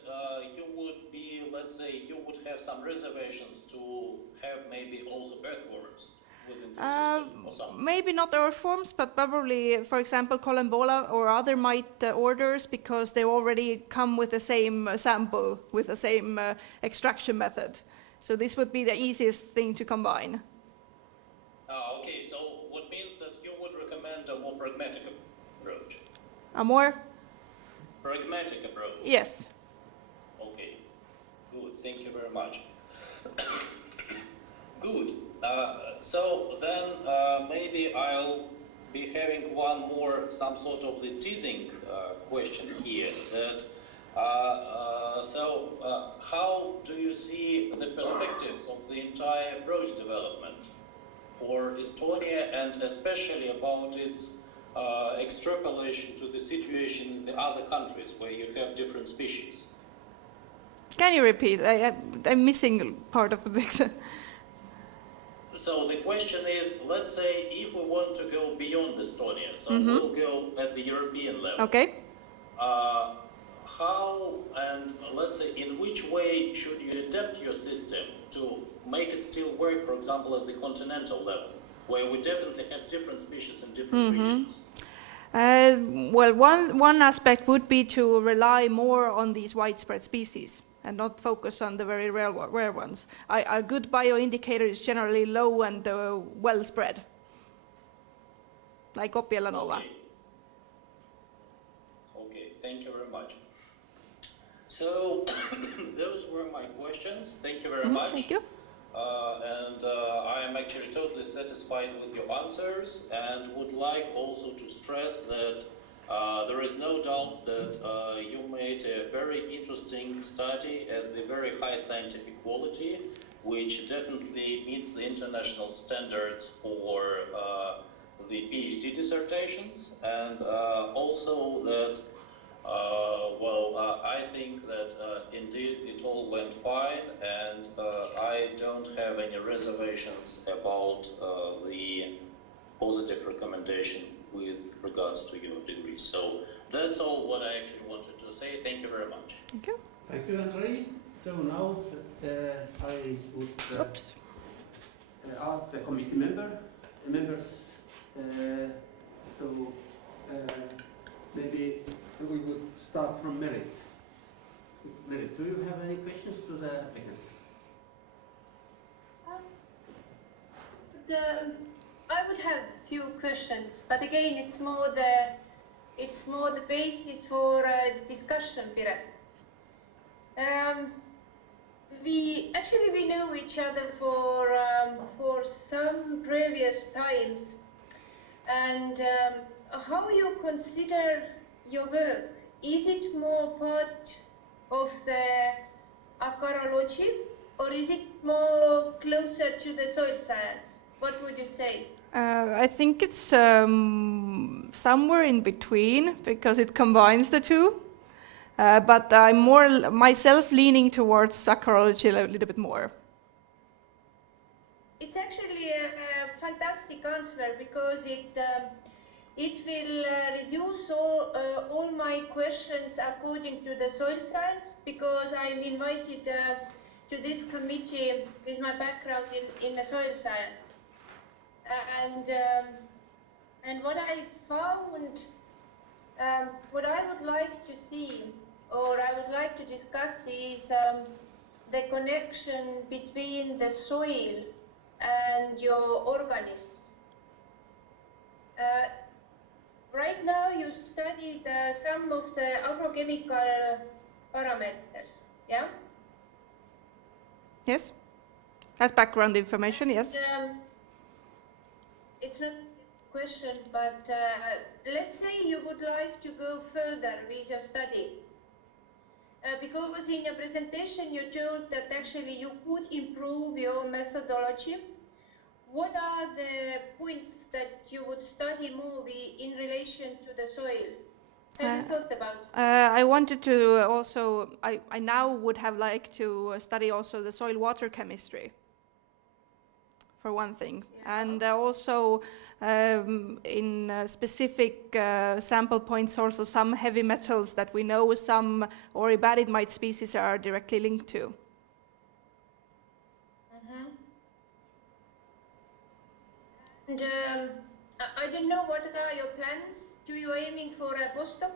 you would be, let's say, you would have some reservations to have maybe also earthworms within the system or something? Maybe not earthworms, but probably, for example, Collembola or other mite orders, because they already come with the same sample, with the same extraction method. So this would be the easiest thing to combine. Okay, so what means that you would recommend a more pragmatic approach? A more? Pragmatic approach? Yes. Okay, good, thank you very much. Good, so then maybe I'll be having one more, some sort of the teasing question here. That, how do you see the perspectives of the entire project development for Estonia, and especially about its extrapolation to the situation in the other countries where you have different species? Can you repeat? I'm missing part of the... So the question is, let's say if we want to go beyond Estonia, so we'll go at the European level. Okay. How and let's say in which way should you adapt your system to make it still work, for example, at the continental level, where we definitely have different species in different regions? Well, one aspect would be to rely more on these widespread species and not focus on the very rare ones. A good bioindicator is generally low and well spread, like Opielanova. Okay, thank you very much. So those were my questions. Thank you very much. Thank you. And I am actually totally satisfied with your answers, and would like also to stress that there is no doubt that you made a very interesting study at the very high scientific quality, which definitely meets the international standards for the PhD dissertations, and also that I think that indeed it all went fine, and I don't have any reservations about the positive recommendation with regards to your degree. So that's all what I actually wanted to say. Thank you very much. Thank you. Thank you, Andrei. So now I would ask the committee members. Maybe we would start from Merit. Merit, do you have any questions to the applicant? I would have a few questions, but again, it's more the basis for discussion, Piret. We know each other for some previous times, and how you consider your work? Is it more part of the acarology, or is it more closer to the soil science? What would you say? I think it's somewhere in between because it combines the two. But I'm more myself leaning towards acarology a little bit more. It's actually a fantastic answer because it will reduce all my questions according to the soil science, because I'm invited to this committee with my background in the soil science. And what I found, what I would like to see, or I would like to discuss, is the connection between the soil and your organisms. Right now you studied some of the agrochemical parameters, yeah? Yes? As background information, yes. It's not a question, but let's say you would like to go further with your study. Because in your presentation you told that actually you could improve your methodology. What are the points that you would study more in relation to the soil? Have you thought about it? I wanted to also, I now would have liked to study also the soil water chemistry, for one thing. Yeah. And also in specific sample points also some heavy metals that we know some Oribadid mite species are directly linked to. And I don't know, what are your plans? Do you aiming for a postdoc?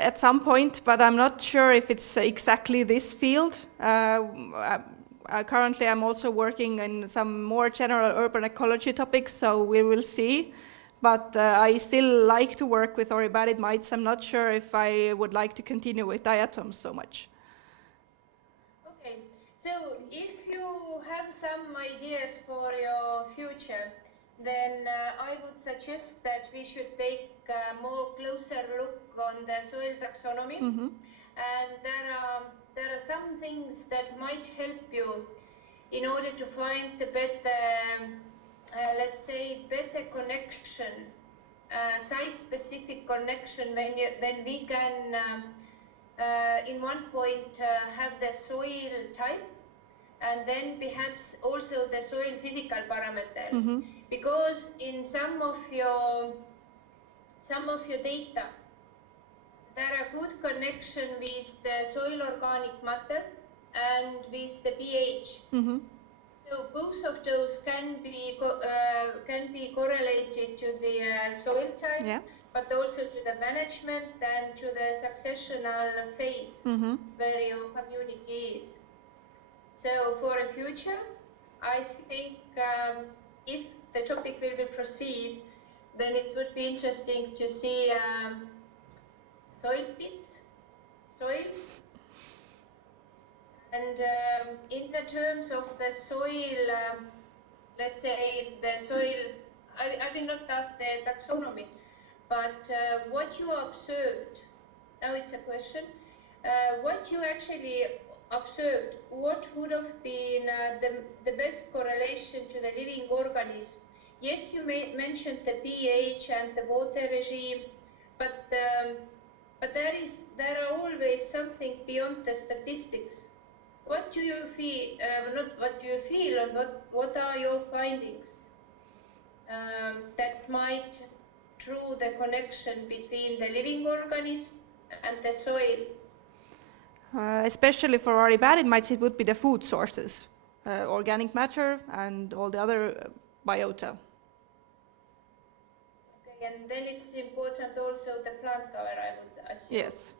At some point, but I'm not sure if it's exactly this field. Currently I'm also working in some more general urban ecology topics, so we will see. But I still like to work with Oribadid mites. I'm not sure if I would like to continue with diatoms so much. Okay, so if you have some ideas for your future, then I would suggest that we should take a more closer look on the soil taxonomy. Mm-hmm. And there are some things that might help you in order to find the better, let's say, better connection, site-specific connection when we can, in one point, have the soil type, and then perhaps also the soil physical parameters. Mm-hmm. Because in some of your data, there are good connection with the soil organic matter and with the pH. Mm-hmm. So both of those can be correlated to the soil type, yeah, but also to the management and to the successional phase, mm-hmm, where your community is. So for the future, I think if the topic will proceed, then it would be interesting to see soil pits, soils, and in the terms of the soil, let's say the soil, I will not ask the taxonomy, but what you observed, now it's a question, what you actually observed, what would have been the best correlation to the living organism? Yes, you mentioned the pH and the water regime, but there are always something beyond the statistics. What do you feel? Not what do you feel, and what are your findings that might draw the connection between the living organism and the soil? Especially for Oribadid mites, it would be the food sources, organic matter and all the other biota. Okay, and then it's important also the plant cover, I would assume. Yes.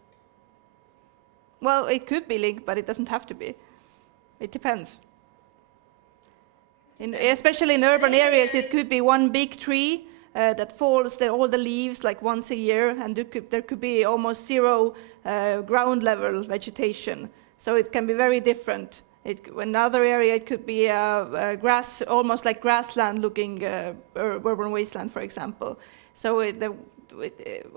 Well, it could be linked, but it doesn't have to be. It depends. Especially in urban areas, it could be one big tree that falls all the leaves like once a year, and there could be almost zero ground level vegetation. So it can be very different. Another area, it could be grass, almost like grassland looking urban wasteland, for example. So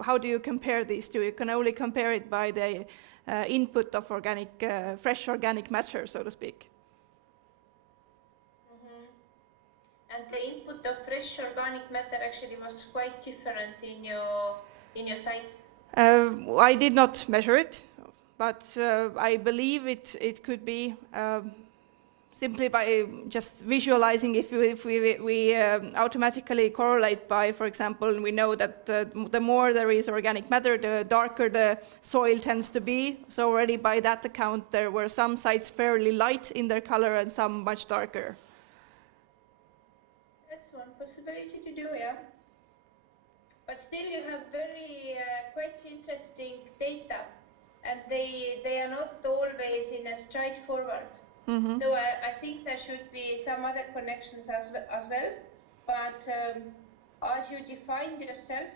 how do you compare these two? You can only compare it by the input of fresh organic matter, so to speak. And the input of fresh organic matter actually was quite different in your sites. I did not measure it, but I believe it could be simply by just visualizing. If we automatically correlate by, for example, we know that the more there is organic matter, the darker the soil tends to be. So already by that account, there were some sites fairly light in their color and some much darker. That's one possibility to do, yeah. But still, you have very quite interesting data, and they are not always in a straightforward. Mm-hmm. So I think there should be some other connections as well. But as you define yourself,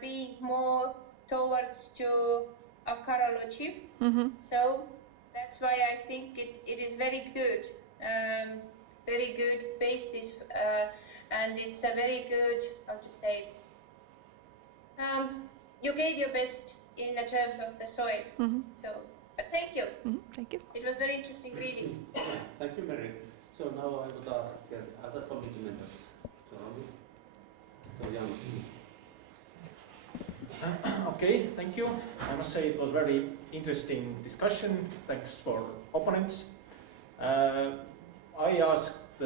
being more towards to acarology, Mm-hmm. so that's why I think it is very good basis, and it's a very good, how to say, you gave your best in the terms of the soil. Mm-hmm. So, but thank you. Mm-hmm. Thank you. It was very interesting reading. Thank you, Mary. So now I would ask other committee members to run. So Jan. Okay, thank you. I must say it was very interesting discussion. Thanks for opponents. I asked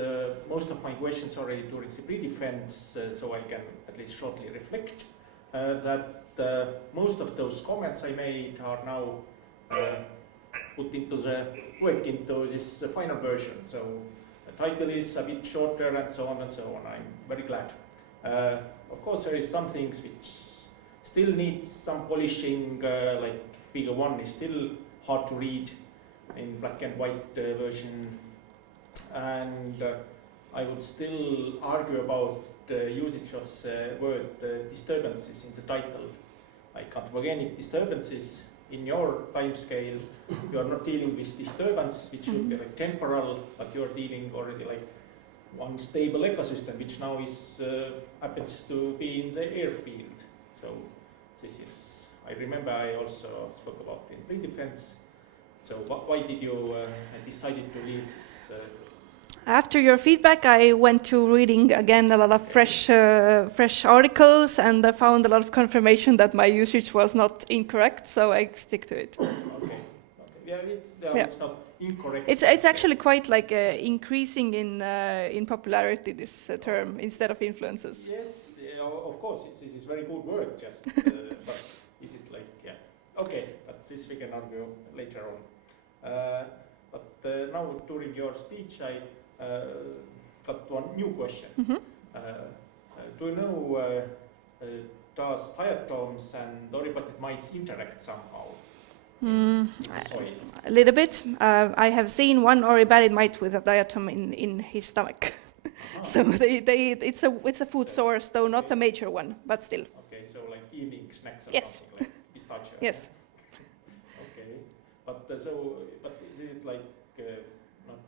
most of my questions already during the pre-defense, so I can at least shortly reflect that most of those comments I made are now put into this final version. So the title is a bit shorter and so on and so on. I'm very glad. Of course, there is some things which still need some polishing, like figure 1 is still hard to read in black and white version. And I would still argue about the usage of the word disturbances in the title. Like anthropogenic disturbances, in your time scale, you are not dealing with disturbance, which should be like temporal, but you are dealing already like one stable ecosystem, which now is happens to be in the airfield. So this is, I remember I also spoke about in pre-defense. So why did you decided to leave this? After your feedback, I went to reading again a lot of fresh articles, and I found a lot of confirmation that my usage was not incorrect, so I stick to it. Okay. Yeah, it's not incorrect. It's actually quite like increasing in popularity, this term, instead of influences. Yes, of course, this is very good word, just, but is it like, yeah, okay, but this we can argue later on. But now during your speech, I got one new question. Mm-hmm. Do you know, does diatoms and oribatiid mites interact somehow with the soil? A little bit. I have seen one oribatiid mite with a diatom in his stomach. Oh. So it's a food source, though not a major one, but still. Okay, so like evening snacks or Yes. something like pistachio. Yes. Okay, but is it like not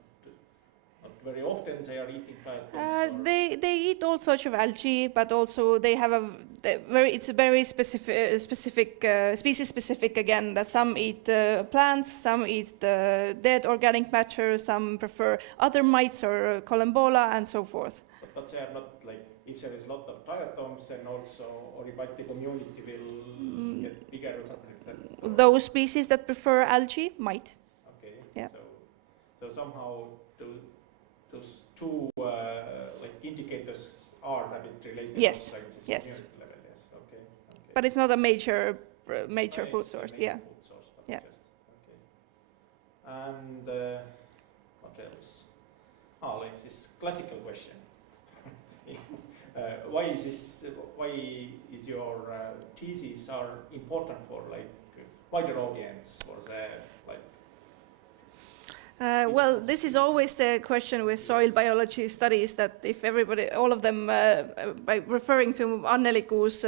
very often they are eating diatoms? They eat all sorts of algae, but also they have it's a very specific species specific again. That some eat plants, some eat dead organic matter, some prefer other mites or collembola, and so forth. But they are not like, if there is a lot of diatoms, then also oribatiid community will get bigger or something like that. Those species that prefer algae might. Okay. Yeah. So somehow those two like indicators are a bit related. Yes. Outside this Yes. community level. Yes. Okay. But it's not a major food It's a source. major Yeah. Food source, but Yeah. just, okay. And what else? Like this classical question. Why is your thesis are important for like wider audience, for the like? Well, this is always the question with soil biology studies, that if everybody, all of them, by referring to Anneli Kuu's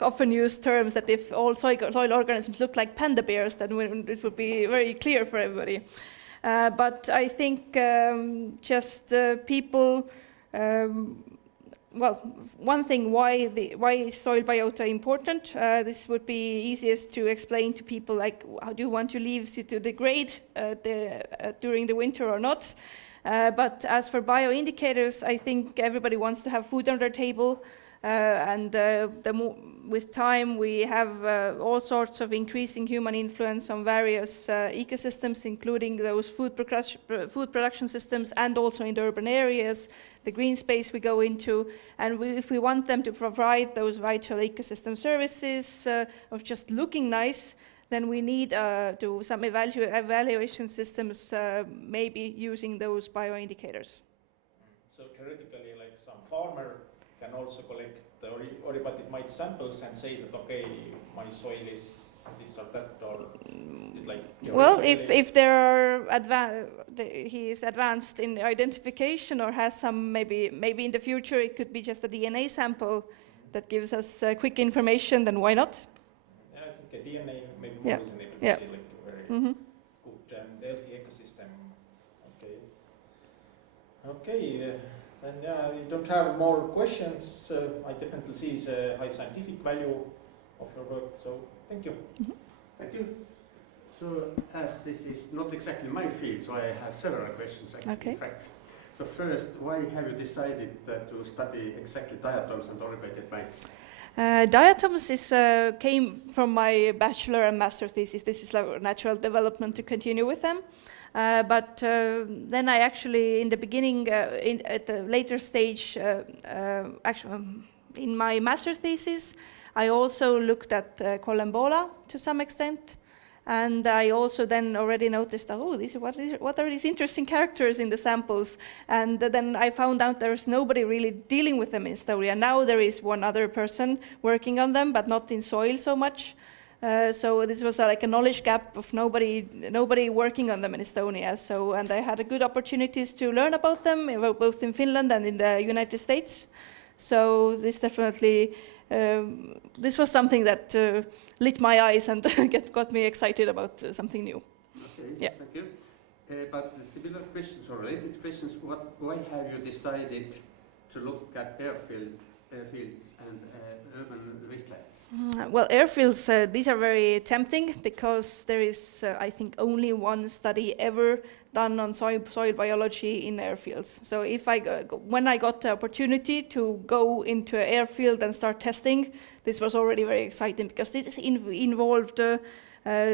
often used terms, that if all soil organisms look like panda bears, then it would be very clear for everybody. But I think just people, well, one thing, why is soil biota important? This would be easiest to explain to people, like, how do you want your leaves to degrade during the winter or not? But as for bioindicators, I think everybody wants to have food on their table, and with time we have all sorts of increasing human influence on various ecosystems, including those food production systems, and also in the urban areas, the green space we go into, and if we want them to provide those vital ecosystem services of just looking nice, then we need to some evaluation systems, maybe using those bioindicators. So theoretically, like some farmer can also collect the oribatiid mite samples and say that, okay, my soil is this or that, or is like... Well, if there are he is advanced in identification, or has some, maybe in the future it could be just a DNA sample that gives us quick information, then why not? Yeah, I think a DNA maybe more reasonable to see like very good and healthy ecosystem. Okay, then yeah, we don't have more questions. I definitely see the high scientific value of your work, so thank you. Thank you. So, as this is not exactly my field, so I have several questions actually, in fact. So first, why have you decided to study exactly diatoms and oribatiid mites? Diatoms came from my bachelor and master thesis. This is natural development to continue with them. But then I actually, in the beginning, at a later stage, in my master thesis, I also looked at Collembola to some extent. And I also then already noticed, oh, what are these interesting characters in the samples? And then I found out there's nobody really dealing with them in Estonia. Now there is one other person working on them, but not in soil so much. So this was like a knowledge gap of nobody working on them in Estonia. So, and I had good opportunities to learn about them, both in Finland and in the United States. So this definitely, this was something that lit my eyes and got me excited about something new. Okay, yeah. Thank you. But similar questions or related questions, why have you decided to look at airfields and urban wastelands? Well, airfields, these are very tempting because there is, I think, only one study ever done on soil biology in airfields. So when I got the opportunity to go into an airfield and start testing, this was already very exciting because this involved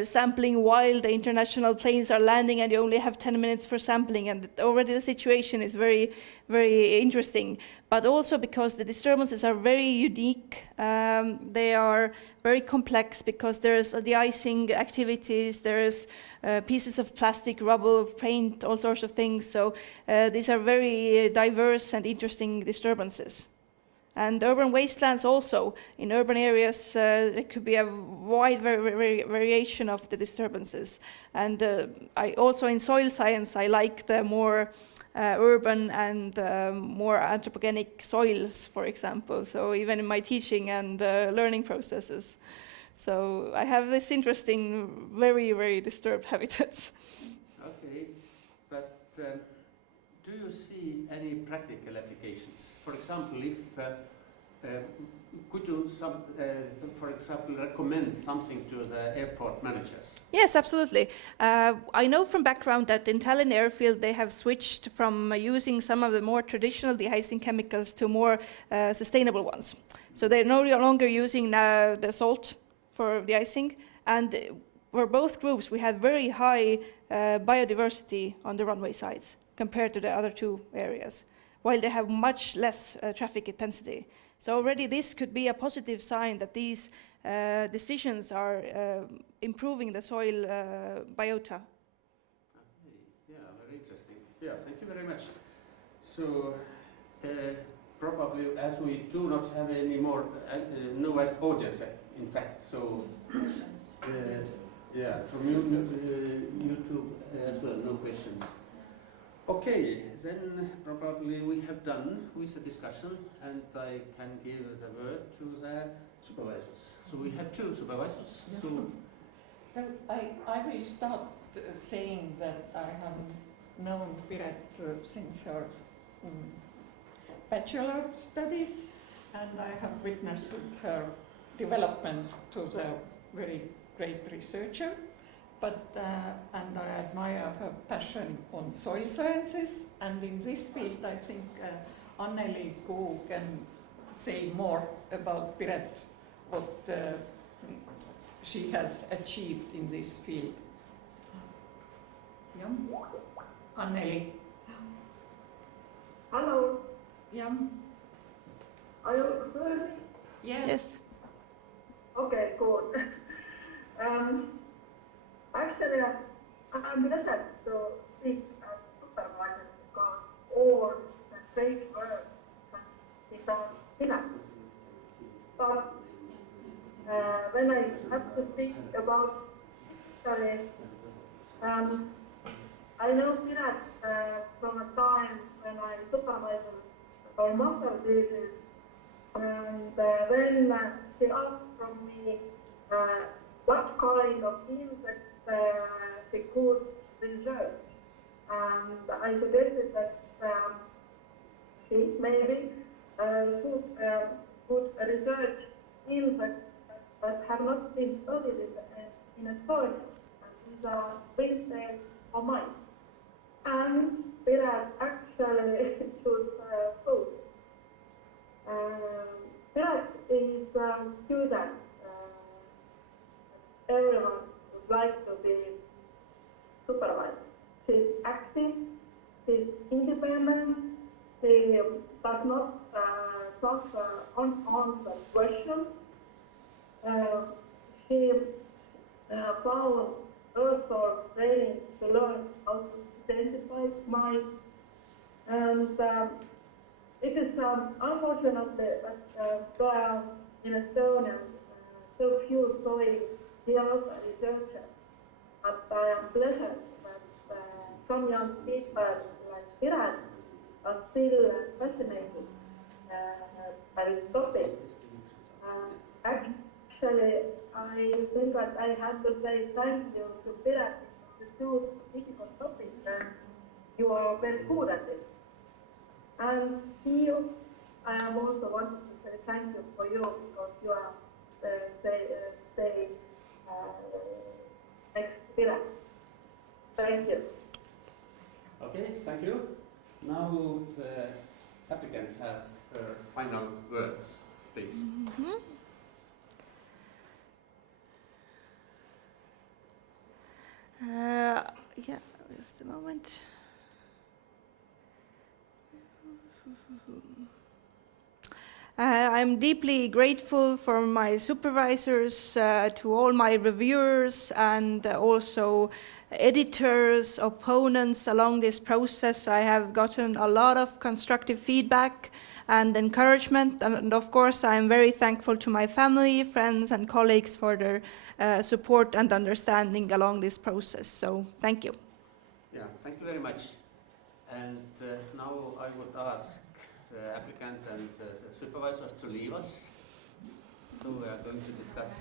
sampling while the international planes are landing and you only have 10 minutes for sampling, and already the situation is very, very interesting. But also because the disturbances are very unique, they are very complex because there's de-icing activities, there's pieces of plastic, rubble, paint, all sorts of things. So these are very diverse and interesting disturbances. And urban wastelands also. In urban areas, there could be a wide variation of the disturbances. And I also, in soil science, I like the more urban and more anthropogenic soils, for example. So even in my teaching and learning processes. So I have this interesting, very, very disturbed habitats. Okay, but do you see any practical applications? For example, if could you, for example, recommend something to the airport managers? Yes, absolutely. I know from background that in Tallinn Airfield they have switched from using some of the more traditional de-icing chemicals to more sustainable ones. So they're no longer using the salt for de-icing, and for both groups we had very high biodiversity on the runway sides compared to the other two areas, while they have much less traffic intensity. So already this could be a positive sign that these decisions are improving the soil biota. Okay. Yeah, very interesting. Yeah, thank you very much. So probably as we do not have any more no audience, in fact, so Yeah, from YouTube as well, no questions. Okay, then probably we have done with the discussion, and I can give the word to the supervisors. So we have two supervisors. Yeah. So So I will start saying that I have known Piret since her bachelor studies, and I have witnessed her development to the very great researcher. But and I admire her passion on soil sciences, and in this field I think Anneli Kuu can say more about Piret, what she has achieved in this field. Yeah. Anneli. Hello, Yeah. are you heard? Yes. Okay, good. Actually, I'm blessed to speak as supervisor because all the great work can be done in us. But when I have to speak about history, I know Piret from a time when I supervised our master thesis, and when she asked from me what kind of insects she could research, and I suggested that she maybe could research insects that have not been studied in Estonia, and these are springtails or mice. And Piret actually chose both. Piret is a student. Everyone would like to be supervised. She's active, she's independent, she does not answer unanswered questions. She found also training to learn how to identify mice, and it is unfortunately that there are in Estonia so few soil Biota researchers, but I am pleased that some young people like Piret are still fascinated by this topic. Actually, I think that I have to say thank you to Piret to choose a difficult topic, and you are very good at it. And you, I am also wanting to say thank you for you because you are next to Piret. Thank you. okay, thank you. Now the applicant has her final words, please. Yeah, just a moment. I'm deeply grateful for my supervisors, to all my reviewers, and also editors, opponents along this process. I have gotten a lot of constructive feedback and encouragement, and of course I'm very thankful to my family, friends and colleagues for their support and understanding along this process. So thank you. Yeah, thank you very much. And now I would ask the applicant and the supervisors to leave us. So we are going to discuss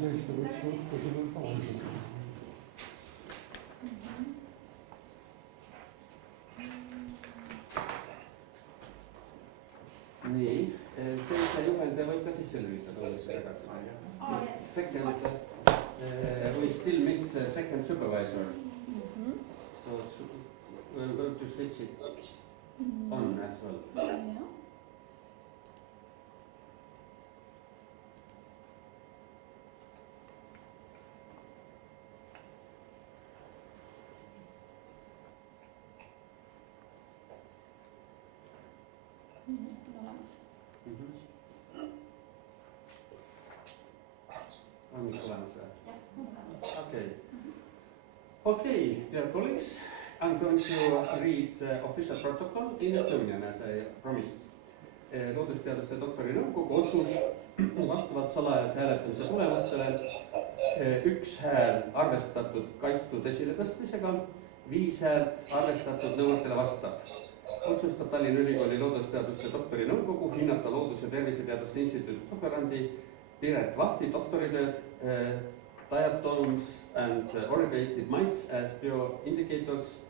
neist võiks võtta selle tavaliselt. nii, teise juhende võib ka sisse lülitada uuesti tagasi. Sest second, we still miss second supervisor. So we're going to switch it on as well. Yeah. On olemas või? Okay, dear colleagues, I'm going to read the official protocol in Estonian as I promised. Loodusteaduste doktorinõukogu otsus vastavalt salajase hääletamise tulemustele 1 hääl arvestatud kaitstud esiletõstmisega, 5 häält arvestatud nõuetele vastav. Otsustab Tallinna Ülikooli loodusteaduste doktorinõukogu hinnata Loodus- ja Terviseteaduste Instituudi doktorandi Piret Vahti doktoritööd Diatoms and Oribated Mites as bioindicators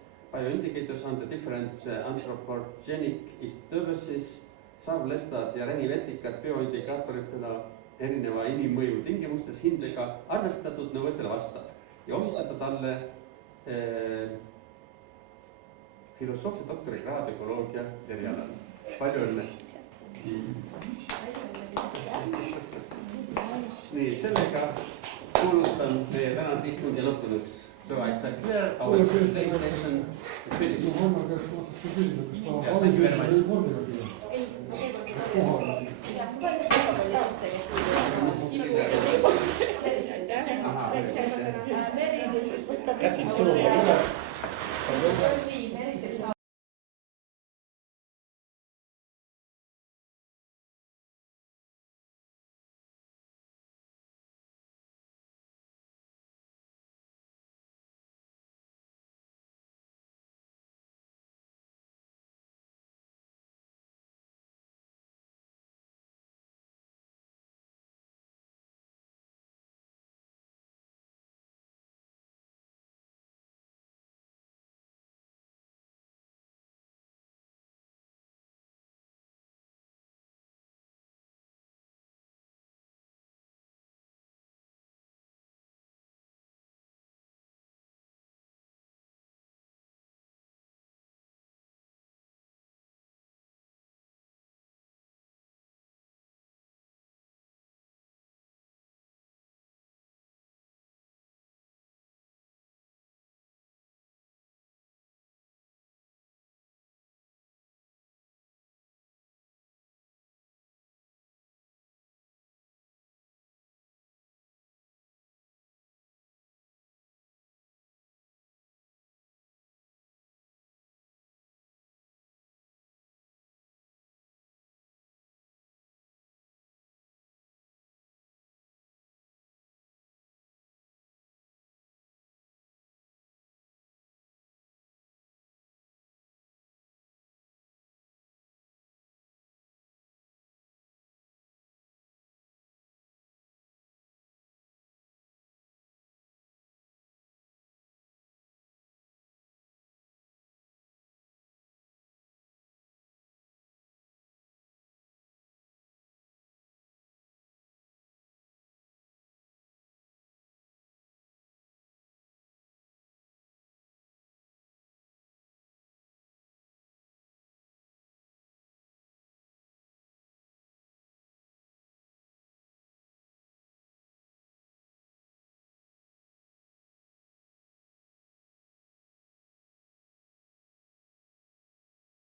on the different anthropogenic disturbances, sarvlestad ja renivetikad bioindikaatoritena erineva inimmõju tingimustes hindega arvestatud nõuetele vastav ja omistada talle filosoofia doktorikraad ökoloogia erialal. Palju õnne! Nii, sellega kuulutan meie tänase istungi lõppunuks. So I declare our today's session finished. No Hanna käest ma tahtsin küsida, kas ta Yeah, thank you very much. haridusel või vormiga? Ei, ma seekord ei ole. Ja, ma panin protokolli sisse, kes Aha, Merit. Käsid suuga.